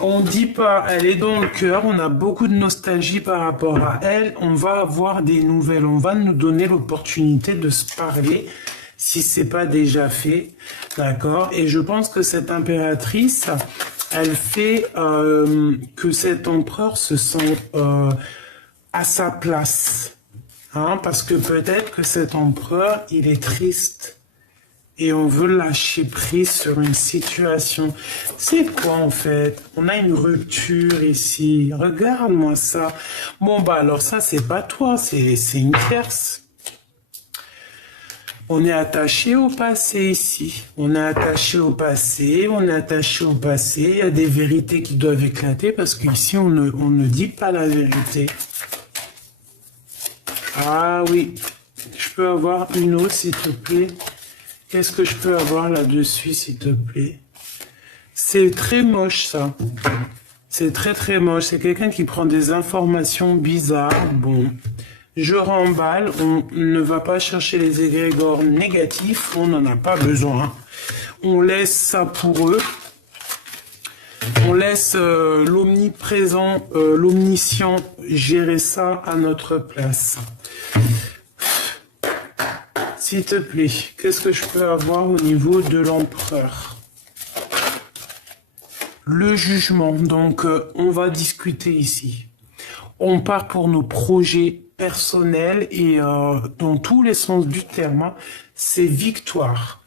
On dit pas, elle est dans le cœur, on a beaucoup de nostalgie par rapport à elle. On va avoir des nouvelles, on va nous donner l'opportunité de se parler, si c'est pas déjà fait. D'accord? Et je pense que cette impératrice, elle fait que cet empereur se sent à sa place. Hein, parce que peut-être que cet empereur, il est triste. Et on veut lâcher prise sur une situation. C'est quoi en fait? On a une rupture ici. Regarde-moi ça. Bon bah alors ça c'est pas toi, c'est une tierce. On est attaché au passé ici. On est attaché au passé, on est attaché au passé. Il y a des vérités qui doivent éclater parce qu'ici on ne dit pas la vérité. Ah oui. Je peux avoir une autre s'il te plaît? Qu'est-ce que je peux avoir là-dessus, s'il te plaît? C'est très moche, ça. C'est très, très moche. C'est quelqu'un qui prend des informations bizarres. Bon, je remballe. On ne va pas chercher les égrégores négatifs. On n'en a pas besoin. On laisse ça pour eux. On laisse l'omniprésent, l'omniscient gérer ça à notre place. S'il te plaît, qu'est-ce que je peux avoir au niveau de l'empereur? Le jugement, donc on va discuter ici. On part pour nos projets personnels et dans tous les sens du terme, c'est victoire.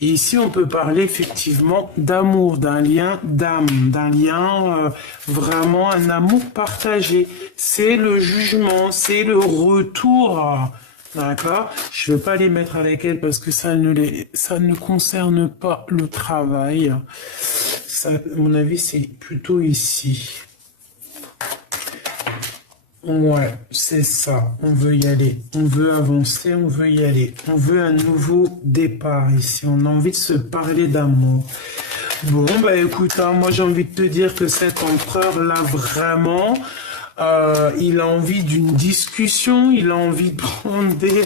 Et ici, on peut parler effectivement d'amour, d'un lien d'âme, d'un lien vraiment un amour partagé. C'est le jugement, c'est le retour D'accord? Je ne veux pas les mettre avec elle parce que ça ne concerne pas le travail. Ça, à mon avis, c'est plutôt ici. Ouais, c'est ça. On veut y aller. On veut avancer, on veut y aller. On veut un nouveau départ ici. On a envie de se parler d'amour. Bon, bah écoute, hein, moi j'ai envie de te dire que cet empereur-là, vraiment, il a envie d'une discussion, il a envie de prendre des...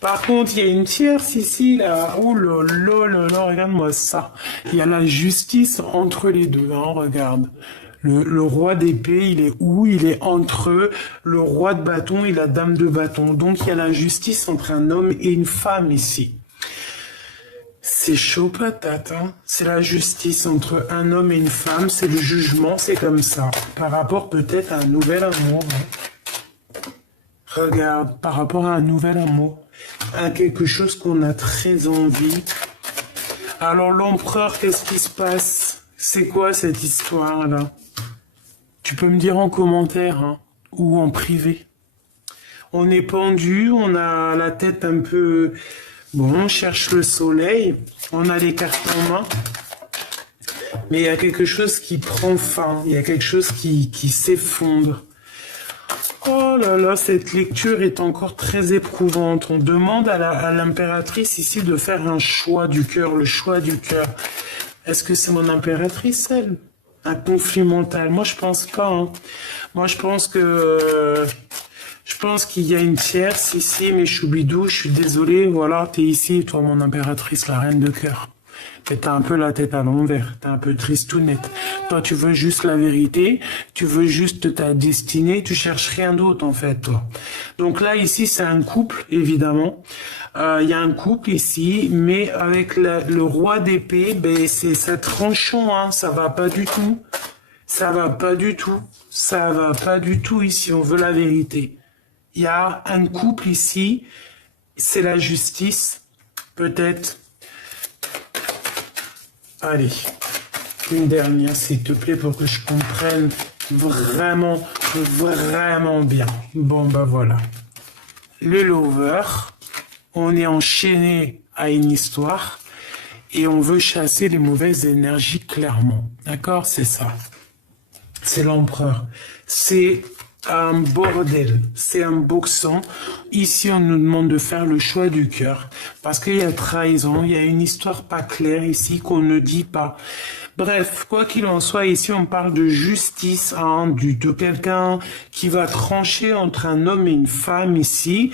Par contre, il y a une tierce ici, là. Oh là là là là, regarde-moi ça. Il y a la justice entre les deux, hein, regarde. Le roi d'épée, il est où? Il est entre le roi de bâton et la dame de bâton. Donc, il y a la justice entre un homme et une femme ici. C'est chaud patate, hein. C'est la justice entre un homme et une femme, c'est le jugement, c'est comme ça. Par rapport peut-être à un nouvel amour. Hein. Regarde, par rapport à un nouvel amour, à quelque chose qu'on a très envie. Alors l'empereur, qu'est-ce qui se passe? C'est quoi cette histoire-là? Tu peux me dire en commentaire, hein, ou en privé. On est pendu, on a la tête un peu... Bon, on cherche le soleil, on a les cartes en main, mais il y a quelque chose qui prend fin, il y a quelque chose qui s'effondre. Oh là là, cette lecture est encore très éprouvante. On demande à l'impératrice ici de faire un choix du cœur, le choix du cœur. Est-ce que c'est mon impératrice, elle? Un conflit mental? Moi, je pense pas. Hein. Moi, je pense que... Je pense qu'il y a une tierce ici, mais choubidou, je suis désolé, voilà, t'es ici, toi, mon impératrice, la reine de cœur. T'as un peu la tête à l'envers, t'es un peu tristounette. Toi, tu veux juste la vérité, tu veux juste ta destinée, tu cherches rien d'autre, en fait, toi. Donc là, ici, c'est un couple, évidemment. Il y a un couple ici, mais avec le roi d'épée, ben, c'est tranchant, hein, ça va pas du tout. Ça va pas du tout. Ça va pas du tout ici, on veut la vérité. Il y a un couple ici, c'est la justice, peut-être. Allez, une dernière, s'il te plaît, pour que je comprenne vraiment, vraiment bien. Bon, bah voilà. Le lover, on est enchaîné à une histoire et on veut chasser les mauvaises énergies clairement. D'accord? C'est ça. C'est l'empereur. C'est un bordel, c'est un boxon. Ici, on nous demande de faire le choix du cœur. Parce qu'il y a trahison, il y a une histoire pas claire ici qu'on ne dit pas. Bref, quoi qu'il en soit, ici, on parle de justice, hein, de quelqu'un qui va trancher entre un homme et une femme ici.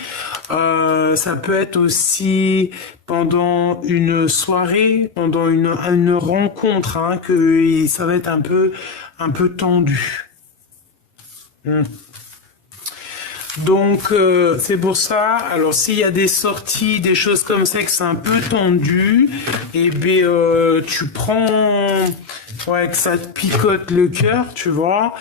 Ça peut être aussi pendant une soirée, pendant une rencontre, hein, que ça va être un peu tendu. Donc c'est pour ça. Alors s'il y a des sorties, des choses comme ça que c'est un peu tendu, et bien tu prends, ouais, que ça te picote le cœur, tu vois,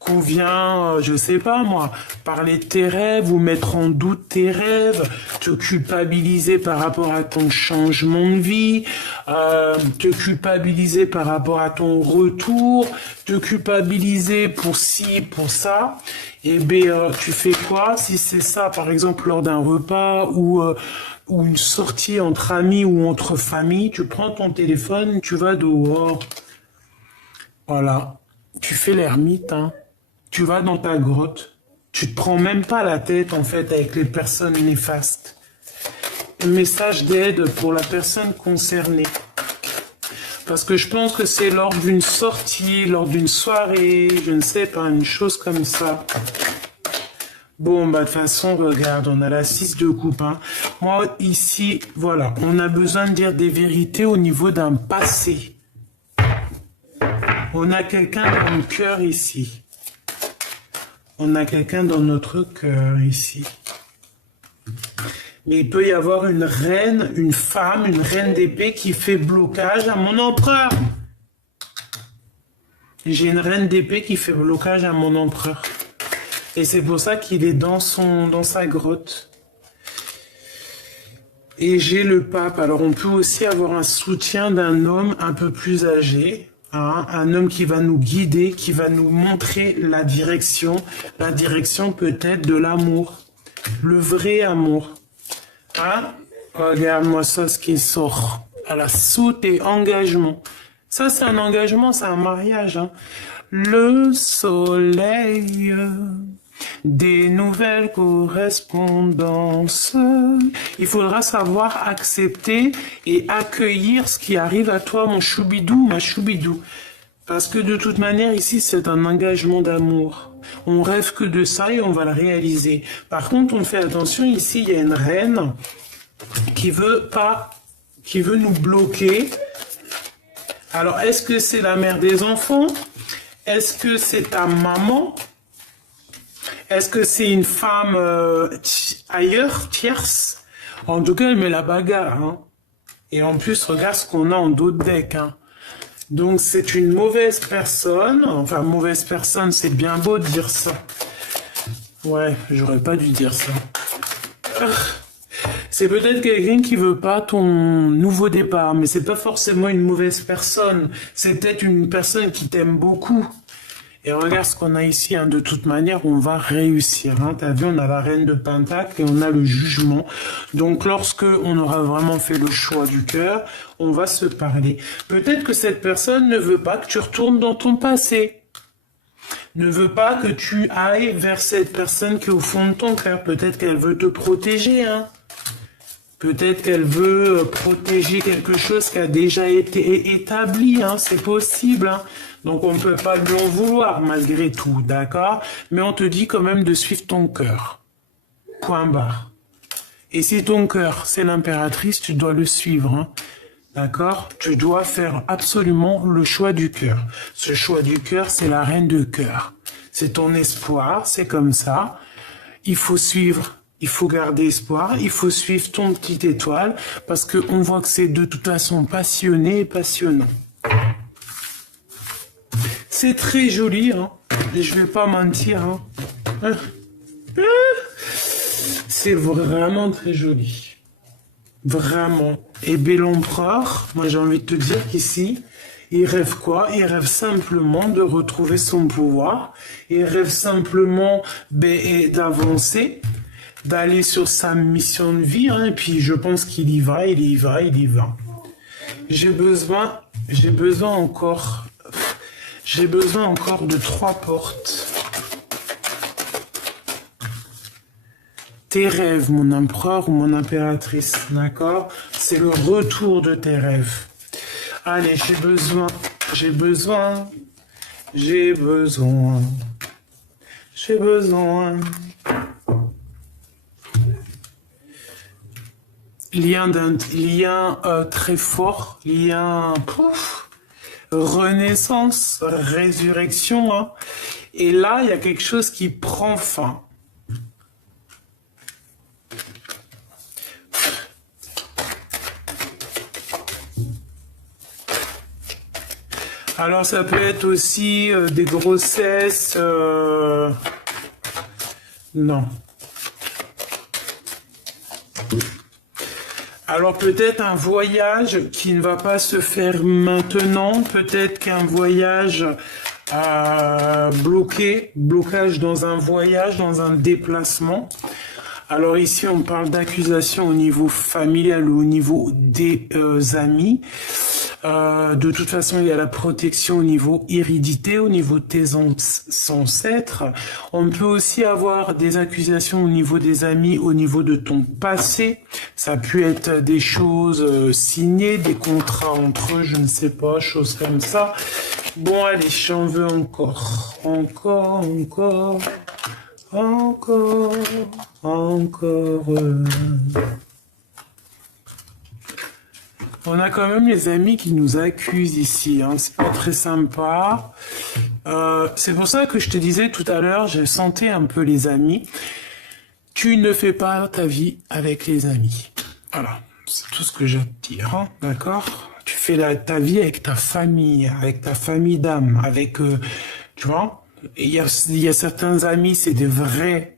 qu'on vient, je sais pas moi, parler de tes rêves ou mettre en doute tes rêves, te culpabiliser par rapport à ton changement de vie, te culpabiliser par rapport à ton retour, te culpabiliser pour ci, pour ça. Et bien, tu fais quoi si c'est ça, par exemple, lors d'un repas ou une sortie entre amis ou entre familles, tu prends ton téléphone, tu vas dehors. Voilà. Tu fais l'ermite, hein. Tu vas dans ta grotte. Tu te prends même pas la tête, en fait, avec les personnes néfastes. Un message d'aide pour la personne concernée. Parce que je pense que c'est lors d'une sortie, lors d'une soirée, je ne sais pas, une chose comme ça. Bon, bah de toute façon, regarde, on a la 6 de coupe. Hein. Moi, ici, voilà, on a besoin de dire des vérités au niveau d'un passé. On a quelqu'un dans le cœur ici. On a quelqu'un dans notre cœur ici. Mais il peut y avoir une reine, une femme, une reine d'épée qui fait blocage à mon empereur. J'ai une reine d'épée qui fait blocage à mon empereur. Et c'est pour ça qu'il est dans sa grotte. Et j'ai le pape. Alors on peut aussi avoir un soutien d'un homme un peu plus âgé. Hein, un homme qui va nous guider, qui va nous montrer la direction peut-être de l'amour. Le vrai amour. Hein? Regarde-moi ça, ce qui sort. À la soute et engagement. Ça, c'est un engagement, c'est un mariage. Hein. Le soleil, des nouvelles correspondances. Il faudra savoir accepter et accueillir ce qui arrive à toi, mon choubidou, ma choubidou. Parce que de toute manière, ici, c'est un engagement d'amour. On rêve que de ça et on va le réaliser. Par contre, on fait attention, ici, il y a une reine qui veut nous bloquer. Alors, est-ce que c'est la mère des enfants? Est-ce que c'est ta maman? Est-ce que c'est une femme ailleurs, tierce? En tout cas, elle met la bagarre. Hein. Et en plus, regarde ce qu'on a en dos de deck. Hein. Donc, c'est une mauvaise personne. Enfin, mauvaise personne, c'est bien beau de dire ça. Ouais, j'aurais pas dû dire ça. C'est peut-être quelqu'un qui veut pas ton nouveau départ, mais c'est pas forcément une mauvaise personne. C'est peut-être une personne qui t'aime beaucoup. Et regarde ce qu'on a ici, hein. De toute manière, on va réussir. Hein. T'as vu, on a la reine de Pentacle et on a le jugement. Donc, lorsque on aura vraiment fait le choix du cœur, on va se parler. Peut-être que cette personne ne veut pas que tu retournes dans ton passé. Ne veut pas que tu ailles vers cette personne qui est au fond de ton cœur. Peut-être qu'elle veut te protéger, hein. Peut-être qu'elle veut protéger quelque chose qui a déjà été établi, hein. C'est possible, hein. Donc on ne peut pas lui en vouloir malgré tout, d'accord? Mais on te dit quand même de suivre ton cœur. Point barre. Et si ton cœur, c'est l'impératrice, tu dois le suivre, hein. D'accord? Tu dois faire absolument le choix du cœur. Ce choix du cœur, c'est la reine de cœur. C'est ton espoir, c'est comme ça. Il faut suivre, il faut garder espoir, il faut suivre ton petite étoile, parce qu'on voit que c'est de toute façon passionné et passionnant. C'est très joli, hein. Et je vais pas mentir, hein. C'est vraiment très joli. Vraiment. Et bel empereur, moi j'ai envie de te dire qu'ici, il rêve quoi? Il rêve simplement de retrouver son pouvoir. Il rêve simplement d'avancer, d'aller sur sa mission de vie. Hein, et puis je pense qu'il y va, il y va, il y va. J'ai besoin encore de 3 portes. Tes rêves, mon empereur ou mon impératrice, d'accord? C'est le retour de tes rêves. Allez, j'ai besoin. Lien très fort, renaissance, résurrection. Hein. Et là, il y a quelque chose qui prend fin. Alors ça peut être aussi des grossesses. Non. Alors peut-être un voyage qui ne va pas se faire maintenant. Peut-être qu'un voyage blocage dans un voyage, dans un déplacement. Alors ici on parle d'accusation au niveau familial ou au niveau des amis. De toute façon, il y a la protection au niveau hérédité, au niveau de tes ancêtres. On peut aussi avoir des accusations au niveau des amis, au niveau de ton passé. Ça peut être des choses signées, des contrats entre eux, je ne sais pas, choses comme ça. Bon, allez, j'en veux encore. Encore. On a quand même les amis qui nous accusent ici, hein. C'est pas très sympa. C'est pour ça que je te disais tout à l'heure, j'ai senti un peu les amis. Tu ne fais pas ta vie avec les amis. Voilà, c'est tout ce que j'ai à te dire, hein, d'accord? Tu fais ta vie avec ta famille d'âme, avec, tu vois? Il y a certains amis, c'est des vraies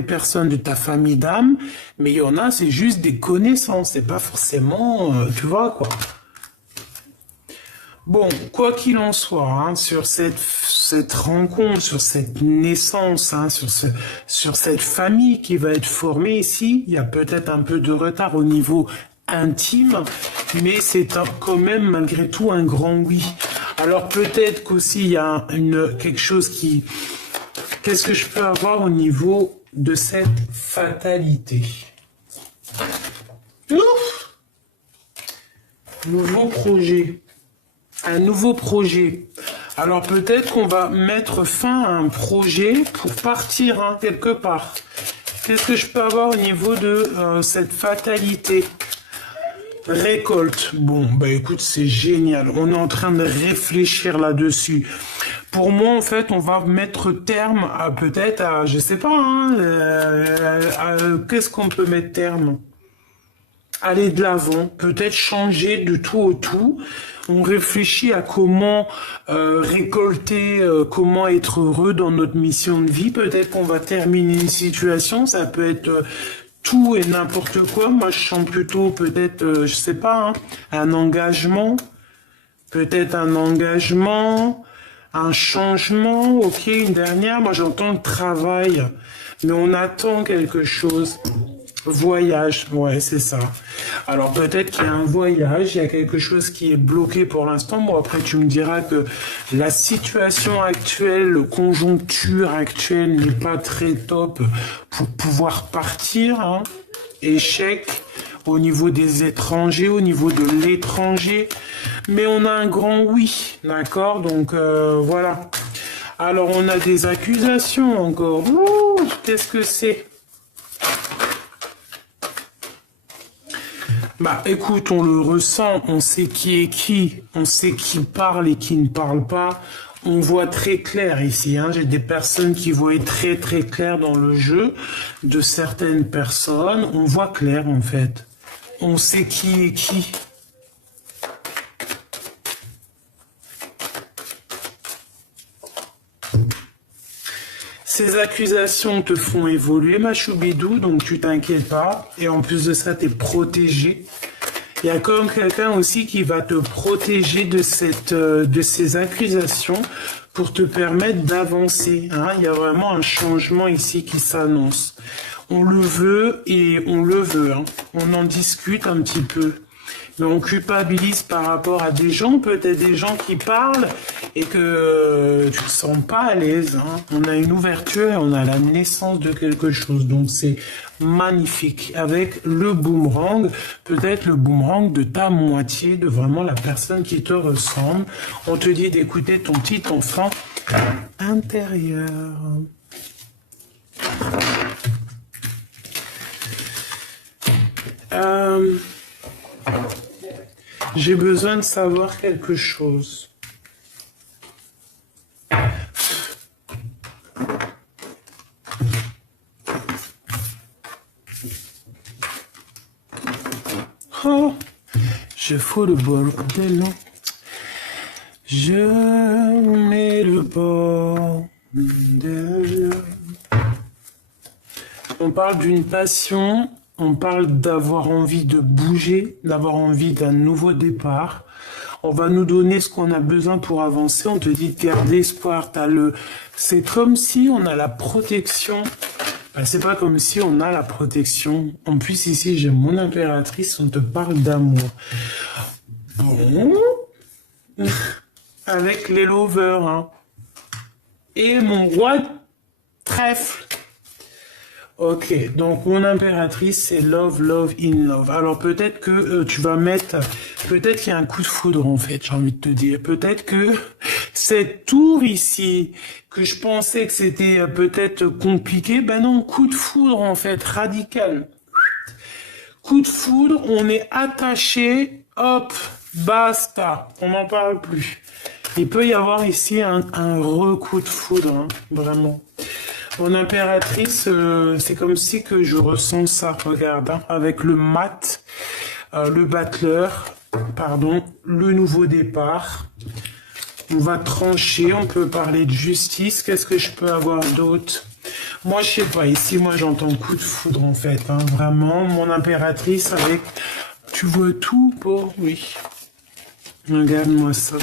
personnes de ta famille d'âme, mais il y en a, c'est juste des connaissances, c'est pas forcément, tu vois, quoi. Bon, quoi qu'il en soit, hein, sur cette cette rencontre, sur cette naissance, hein, sur cette famille qui va être formée ici. Il y a peut-être un peu de retard au niveau intime, mais c'est quand même malgré tout un grand oui. Alors peut-être qu'aussi il y a quelque chose qui... Qu'est-ce que je peux avoir au niveau de cette fatalité? Ouf! Nouveau projet. Un nouveau projet. Alors peut-être qu'on va mettre fin à un projet pour partir hein, quelque part. Qu'est-ce que je peux avoir au niveau de cette fatalité? Récolte. Bon, bah écoute, c'est génial. On est en train de réfléchir là-dessus. Pour moi, en fait, on va mettre terme à peut-être à, je sais pas, hein, qu'est-ce qu'on peut mettre terme? Aller de l'avant, peut-être changer de tout au tout. On réfléchit à comment récolter, comment être heureux dans notre mission de vie. Peut-être qu'on va terminer une situation, ça peut être tout et n'importe quoi. Moi, je sens plutôt peut-être, je sais pas, hein, un engagement. Peut-être un engagement, un changement. Ok, une dernière. Moi, j'entends le travail, mais on attend quelque chose. Voyage, ouais, c'est ça. Alors peut-être qu'il y a un voyage, il y a quelque chose qui est bloqué pour l'instant. Bon, après tu me diras que la situation actuelle, la conjoncture actuelle n'est pas très top pour pouvoir partir. Hein. Échec au niveau des étrangers, au niveau de l'étranger. Mais on a un grand oui, d'accord? Donc voilà. Alors on a des accusations encore. Ouh, qu'est-ce que c'est? Bah écoute, on le ressent, on sait qui est qui, on sait qui parle et qui ne parle pas. On voit très clair ici, hein. J'ai des personnes qui voient très très clair dans le jeu, de certaines personnes, on voit clair en fait. On sait qui est qui. Ces accusations te font évoluer, ma choubidou, donc tu t'inquiètes pas. Et en plus de ça, tu es protégé. Il y a comme quelqu'un aussi qui va te protéger de ces accusations pour te permettre d'avancer. Hein. Il y a vraiment un changement ici qui s'annonce. On le veut et on le veut. Hein. On en discute un petit peu. Mais on culpabilise par rapport à des gens, peut-être des gens qui parlent et que tu ne te sens pas à l'aise. Hein. On a une ouverture et on a la naissance de quelque chose. Donc c'est magnifique. Avec le boomerang, peut-être le boomerang de ta moitié, de vraiment la personne qui te ressemble. On te dit d'écouter ton petit enfant intérieur. J'ai besoin de savoir quelque chose. Oh, je fous le bordel. Je mets le bordel. On parle d'une passion. On parle d'avoir envie de bouger, d'avoir envie d'un nouveau départ. On va nous donner ce qu'on a besoin pour avancer. On te dit de garder espoir. C'est comme si on a la protection. Ben, c'est pas comme si on a la protection. En plus, ici, j'ai mon impératrice. On te parle d'amour. Bon. Avec les lovers. Hein. Et mon roi de trèfle. Ok, donc mon impératrice, c'est love, love, in love. Alors peut-être que tu vas mettre, peut-être qu'il y a un coup de foudre en fait, j'ai envie de te dire. Peut-être que cette tour ici, que je pensais que c'était peut-être compliqué, ben non, coup de foudre en fait, radical. Coup de foudre, on est attaché, hop, basta, on n'en parle plus. Il peut y avoir ici un coup de foudre, hein, vraiment. Mon impératrice, c'est comme si que je ressens ça, regarde, hein, avec le mat, le battleur, pardon, le nouveau départ. On va trancher, on peut parler de justice. Qu'est-ce que je peux avoir d'autre? Moi, je sais pas, ici, moi, j'entends coup de foudre, en fait, hein, vraiment. Mon impératrice avec, tu vois tout pour, oui. Regarde-moi ça.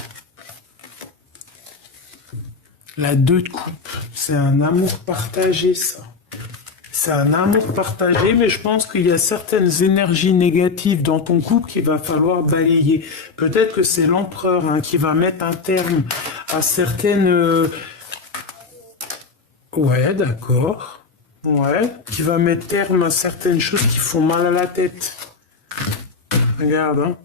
La 2 de coupe. C'est un amour partagé, ça. C'est un amour partagé, mais je pense qu'il y a certaines énergies négatives dans ton couple qu'il va falloir balayer. Peut-être que c'est l'empereur hein, qui va mettre un terme à certaines... Ouais, d'accord. Ouais, qui va mettre terme à certaines choses qui font mal à la tête. Regarde, hein.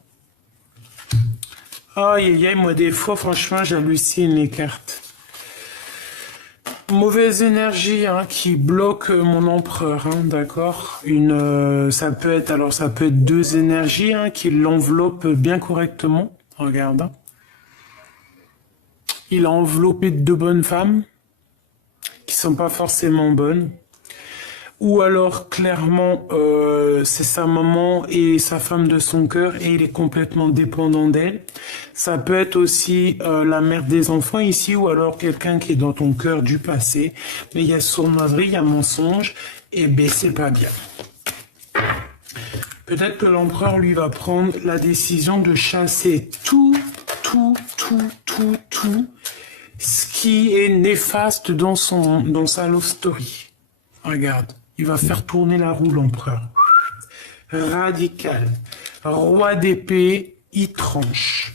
Aïe, aïe, aïe, moi des fois, franchement, j'hallucine les cartes. Mauvaise énergie hein, qui bloque mon empereur, hein, d'accord. Ça peut être, alors ça peut être 2 énergies hein, qui l'enveloppent bien correctement. Regarde. Hein. Il a enveloppé 2 bonnes femmes qui sont pas forcément bonnes. Ou alors, clairement, c'est sa maman et sa femme de son cœur et il est complètement dépendant d'elle. Ça peut être aussi la mère des enfants ici ou alors quelqu'un qui est dans ton cœur du passé. Mais il y a sournoiserie, il y a mensonge et ben c'est pas bien. Peut-être que l'empereur, lui, va prendre la décision de chasser tout ce qui est néfaste dans sa love story. Regarde. Il va faire tourner la roue, l'empereur. Radical. Roi d'épée, il tranche.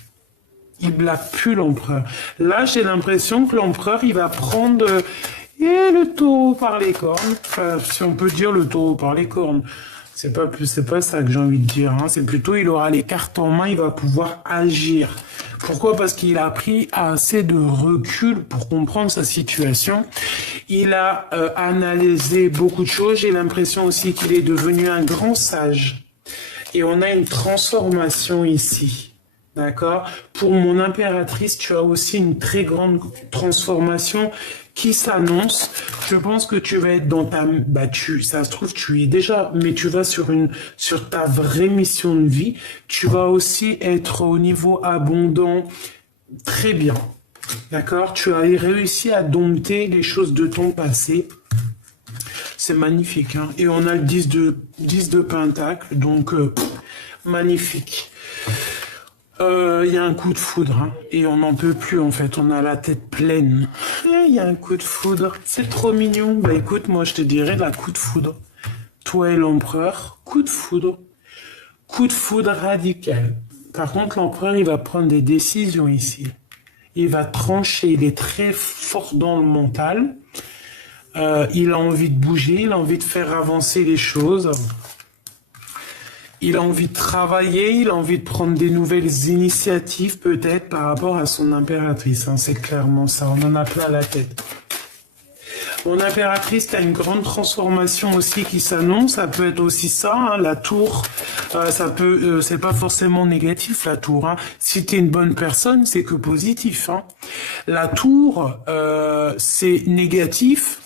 Il blague plus l'empereur. Là, j'ai l'impression que l'empereur, il va prendre le taureau par les cornes. Enfin, si on peut dire le taureau par les cornes. C'est pas ça que j'ai envie de dire. Hein. C'est plutôt, il aura les cartes en main, il va pouvoir agir. Pourquoi? Parce qu'il a pris assez de recul pour comprendre sa situation. Il a analysé beaucoup de choses. J'ai l'impression aussi qu'il est devenu un grand sage. Et on a une transformation ici. D'accord? Pour mon impératrice, tu as aussi une très grande transformation qui s'annonce. Je pense que tu vas être dans ta... ça se trouve, tu y es déjà, mais tu vas sur ta vraie mission de vie. Tu vas aussi être au niveau abondant très bien. D'accord? Tu as réussi à dompter les choses de ton passé. C'est magnifique. Hein? Et on a le 10 de Pentacle, donc magnifique. Il y a un coup de foudre, hein, et on n'en peut plus en fait, on a la tête pleine. Il y a un coup de foudre, c'est trop mignon. Bah écoute, moi je te dirais la coup de foudre. Toi et l'empereur, coup de foudre radical. Par contre, l'empereur, il va prendre des décisions ici. Il va trancher, il est très fort dans le mental. Il a envie de bouger, il a envie de faire avancer les choses. Il a envie de travailler, il a envie de prendre des nouvelles initiatives peut-être par rapport à son impératrice. Hein, c'est clairement ça, on en a plein la tête. Mon impératrice, tu as une grande transformation aussi qui s'annonce. Ça peut être aussi ça, hein, la tour. C'est pas forcément négatif la tour. Hein. Si tu es une bonne personne, c'est que positif. Hein. La tour, c'est négatif.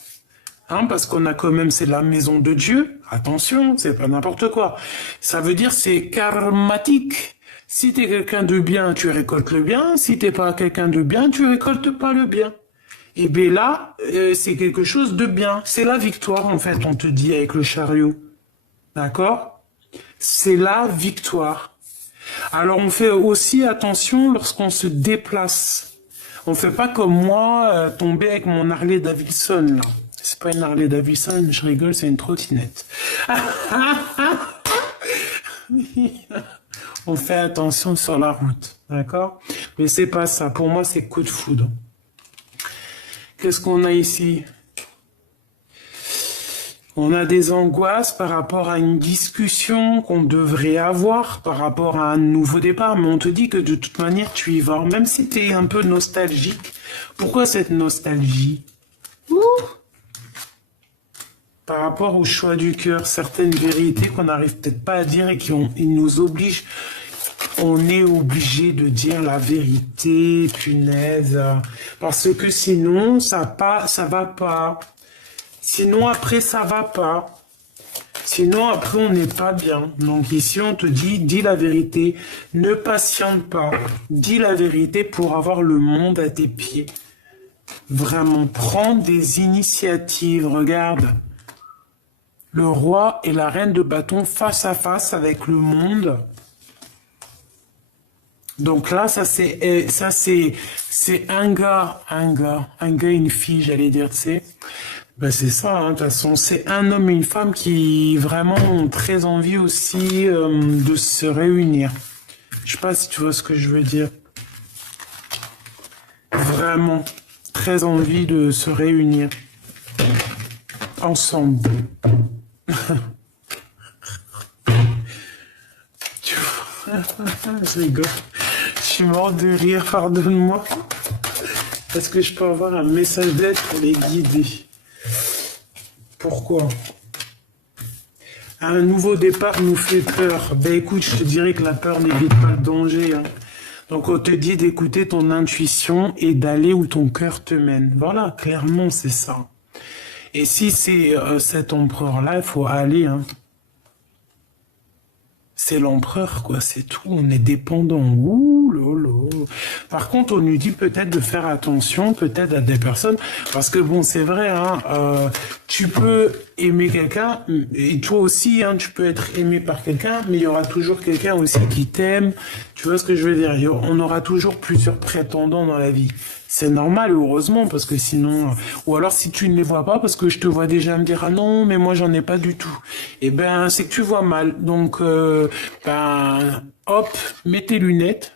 Hein, parce qu'on a quand même, c'est la maison de Dieu. Attention, c'est pas n'importe quoi. Ça veut dire c'est karmatique. Si t'es quelqu'un de bien, tu récoltes le bien. Si t'es pas quelqu'un de bien, tu récoltes pas le bien. Et bien là, c'est quelque chose de bien. C'est la victoire, en fait, on te dit avec le chariot. D'accord? C'est la victoire. Alors, on fait aussi attention lorsqu'on se déplace. On fait pas comme moi, tomber avec mon Harley Davidson, là. C'est pas une Harley Davidson, je rigole, c'est une trottinette. On fait attention sur la route, d'accord? Mais c'est pas ça. Pour moi, c'est coup de foudre. Qu'est-ce qu'on a ici? On a des angoisses par rapport à une discussion qu'on devrait avoir par rapport à un nouveau départ. Mais on te dit que de toute manière, tu y vas. Même si tu es un peu nostalgique. Pourquoi cette nostalgie? Par rapport au choix du cœur, certaines vérités qu'on n'arrive peut-être pas à dire et ils nous obligent. On est obligé de dire la vérité, punaise. Parce que sinon, ça va pas. Sinon, après, ça va pas. Sinon, après, on n'est pas bien. Donc ici, on te dit, dis la vérité. Ne patiente pas. Dis la vérité pour avoir le monde à tes pieds. Vraiment, prends des initiatives. Regarde. Le roi et la reine de bâton face à face avec le monde. Donc là, c'est un gars, et une fille, j'allais dire, tu sais. Ben c'est ça, hein, de toute façon, c'est un homme et une femme qui vraiment ont très envie aussi de se réunir. Je sais pas si tu vois ce que je veux dire. Vraiment, très envie de se réunir ensemble. Tu vois, je rigole. Je suis mort de rire, pardonne-moi. Est-ce que je peux avoir un message d'aide pour les guider? Pourquoi? Un nouveau départ nous fait peur. Ben écoute, je te dirais que la peur n'évite pas le danger, hein. Donc on te dit d'écouter ton intuition et d'aller où ton cœur te mène. Voilà, clairement c'est ça. Et si c'est cet empereur-là, il faut aller, hein. C'est l'empereur, quoi, c'est tout. On est dépendant. Ouh, lolo. Par contre, on lui dit peut-être de faire attention, peut-être à des personnes, parce que bon, c'est vrai, hein, tu peux aimer quelqu'un, et toi aussi, hein, tu peux être aimé par quelqu'un, mais il y aura toujours quelqu'un aussi qui t'aime. Tu vois ce que je veux dire? On aura toujours plusieurs prétendants dans la vie. C'est normal, heureusement, parce que sinon, ou alors si tu ne les vois pas, parce que je te vois déjà me dire, ah non, mais moi j'en ai pas du tout. Eh ben, c'est que tu vois mal. Donc, ben, hop, mets tes lunettes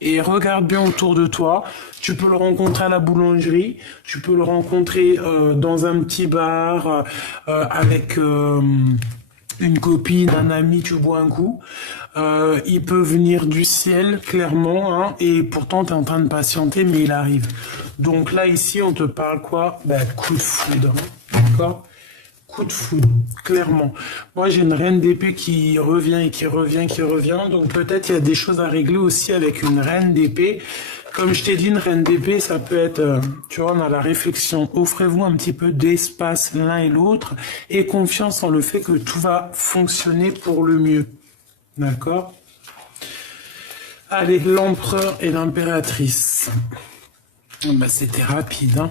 et regarde bien autour de toi. Tu peux le rencontrer à la boulangerie, tu peux le rencontrer dans un petit bar avec une copine, un ami, tu bois un coup. Il peut venir du ciel, clairement, hein, et pourtant, tu es en train de patienter, mais il arrive. Donc là, ici, on te parle quoi? Ben, coup de foudre, d'accord? Coup de foudre, clairement. Moi, j'ai une reine d'épée qui revient et qui revient, qui revient, donc peut-être il y a des choses à régler aussi avec une reine d'épée. Comme je t'ai dit, une reine d'épée, ça peut être, tu vois, dans la réflexion. Offrez-vous un petit peu d'espace l'un et l'autre et confiance en le fait que tout va fonctionner pour le mieux. D'accord? Allez, l'empereur et l'impératrice. Ben, c'était rapide, hein?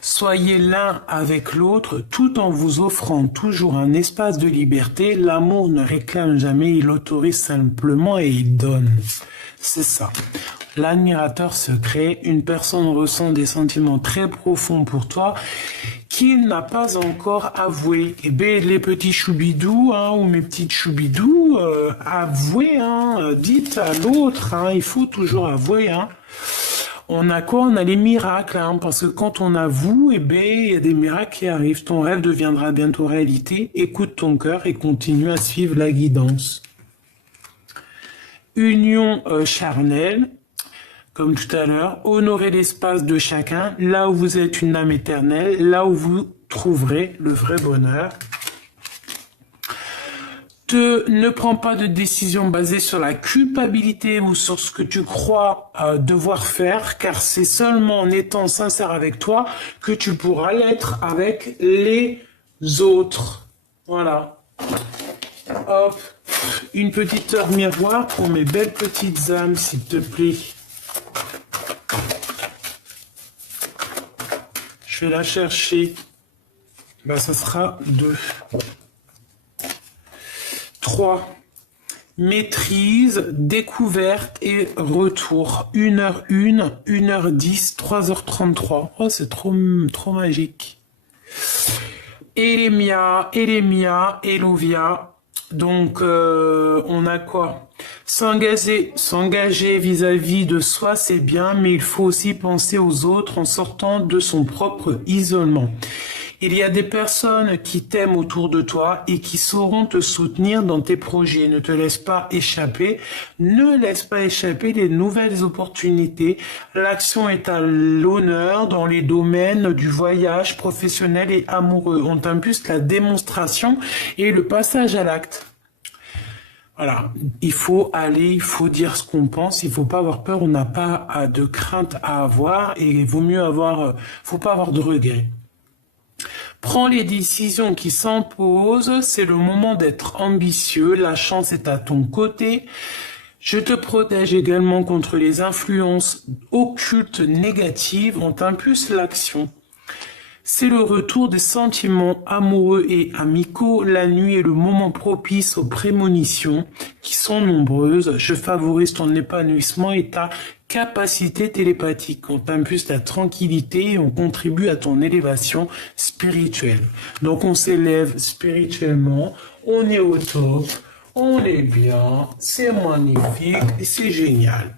Soyez l'un avec l'autre tout en vous offrant toujours un espace de liberté. L'amour ne réclame jamais, il autorise simplement et il donne. C'est ça. L'admirateur secret, une personne ressent des sentiments très profonds pour toi qu'il n'a pas encore avoué. Eh bien, les petits choubidous, hein, ou mes petites choubidous, avouez, hein, dites à l'autre, hein, il faut toujours avouer, hein. On a quoi? On a les miracles, hein, parce que quand on avoue, eh ben, il y a des miracles qui arrivent. Ton rêve deviendra bientôt réalité. Écoute ton cœur et continue à suivre la guidance. Union charnelle, comme tout à l'heure. Honorez l'espace de chacun, là où vous êtes une âme éternelle, là où vous trouverez le vrai bonheur. Ne prends pas de décision basée sur la culpabilité ou sur ce que tu crois devoir faire, car c'est seulement en étant sincère avec toi que tu pourras l'être avec les autres. Voilà. Hop. Une petite heure miroir pour mes belles petites âmes, s'il te plaît. Je vais la chercher. Ben, ça sera 2. 3. Maîtrise, découverte et retour. 1h01, 1h10, 3h33. Oh, c'est trop magique. Elémia, Elovia. Donc, on a quoi? S'engager vis-à-vis de soi, c'est bien, mais il faut aussi penser aux autres en sortant de son propre isolement. Il y a des personnes qui t'aiment autour de toi et qui sauront te soutenir dans tes projets. Ne te laisse pas échapper. Ne laisse pas échapper les nouvelles opportunités. L'action est à l'honneur dans les domaines du voyage professionnel et amoureux. On t'impulse la démonstration et le passage à l'acte. Voilà, il faut aller, il faut dire ce qu'on pense, il faut pas avoir peur, on n'a pas de crainte à avoir et il vaut mieux faut pas avoir de regrets. Prends les décisions qui s'imposent, c'est le moment d'être ambitieux, la chance est à ton côté. Je te protège également contre les influences occultes négatives, on t'impulse l'action. C'est le retour des sentiments amoureux et amicaux. La nuit est le moment propice aux prémonitions qui sont nombreuses. Je favorise ton épanouissement et ta capacité télépathique. On t'impulse ta tranquillité et on contribue à ton élévation spirituelle. Donc on s'élève spirituellement, on est au top, on est bien, c'est magnifique et c'est génial.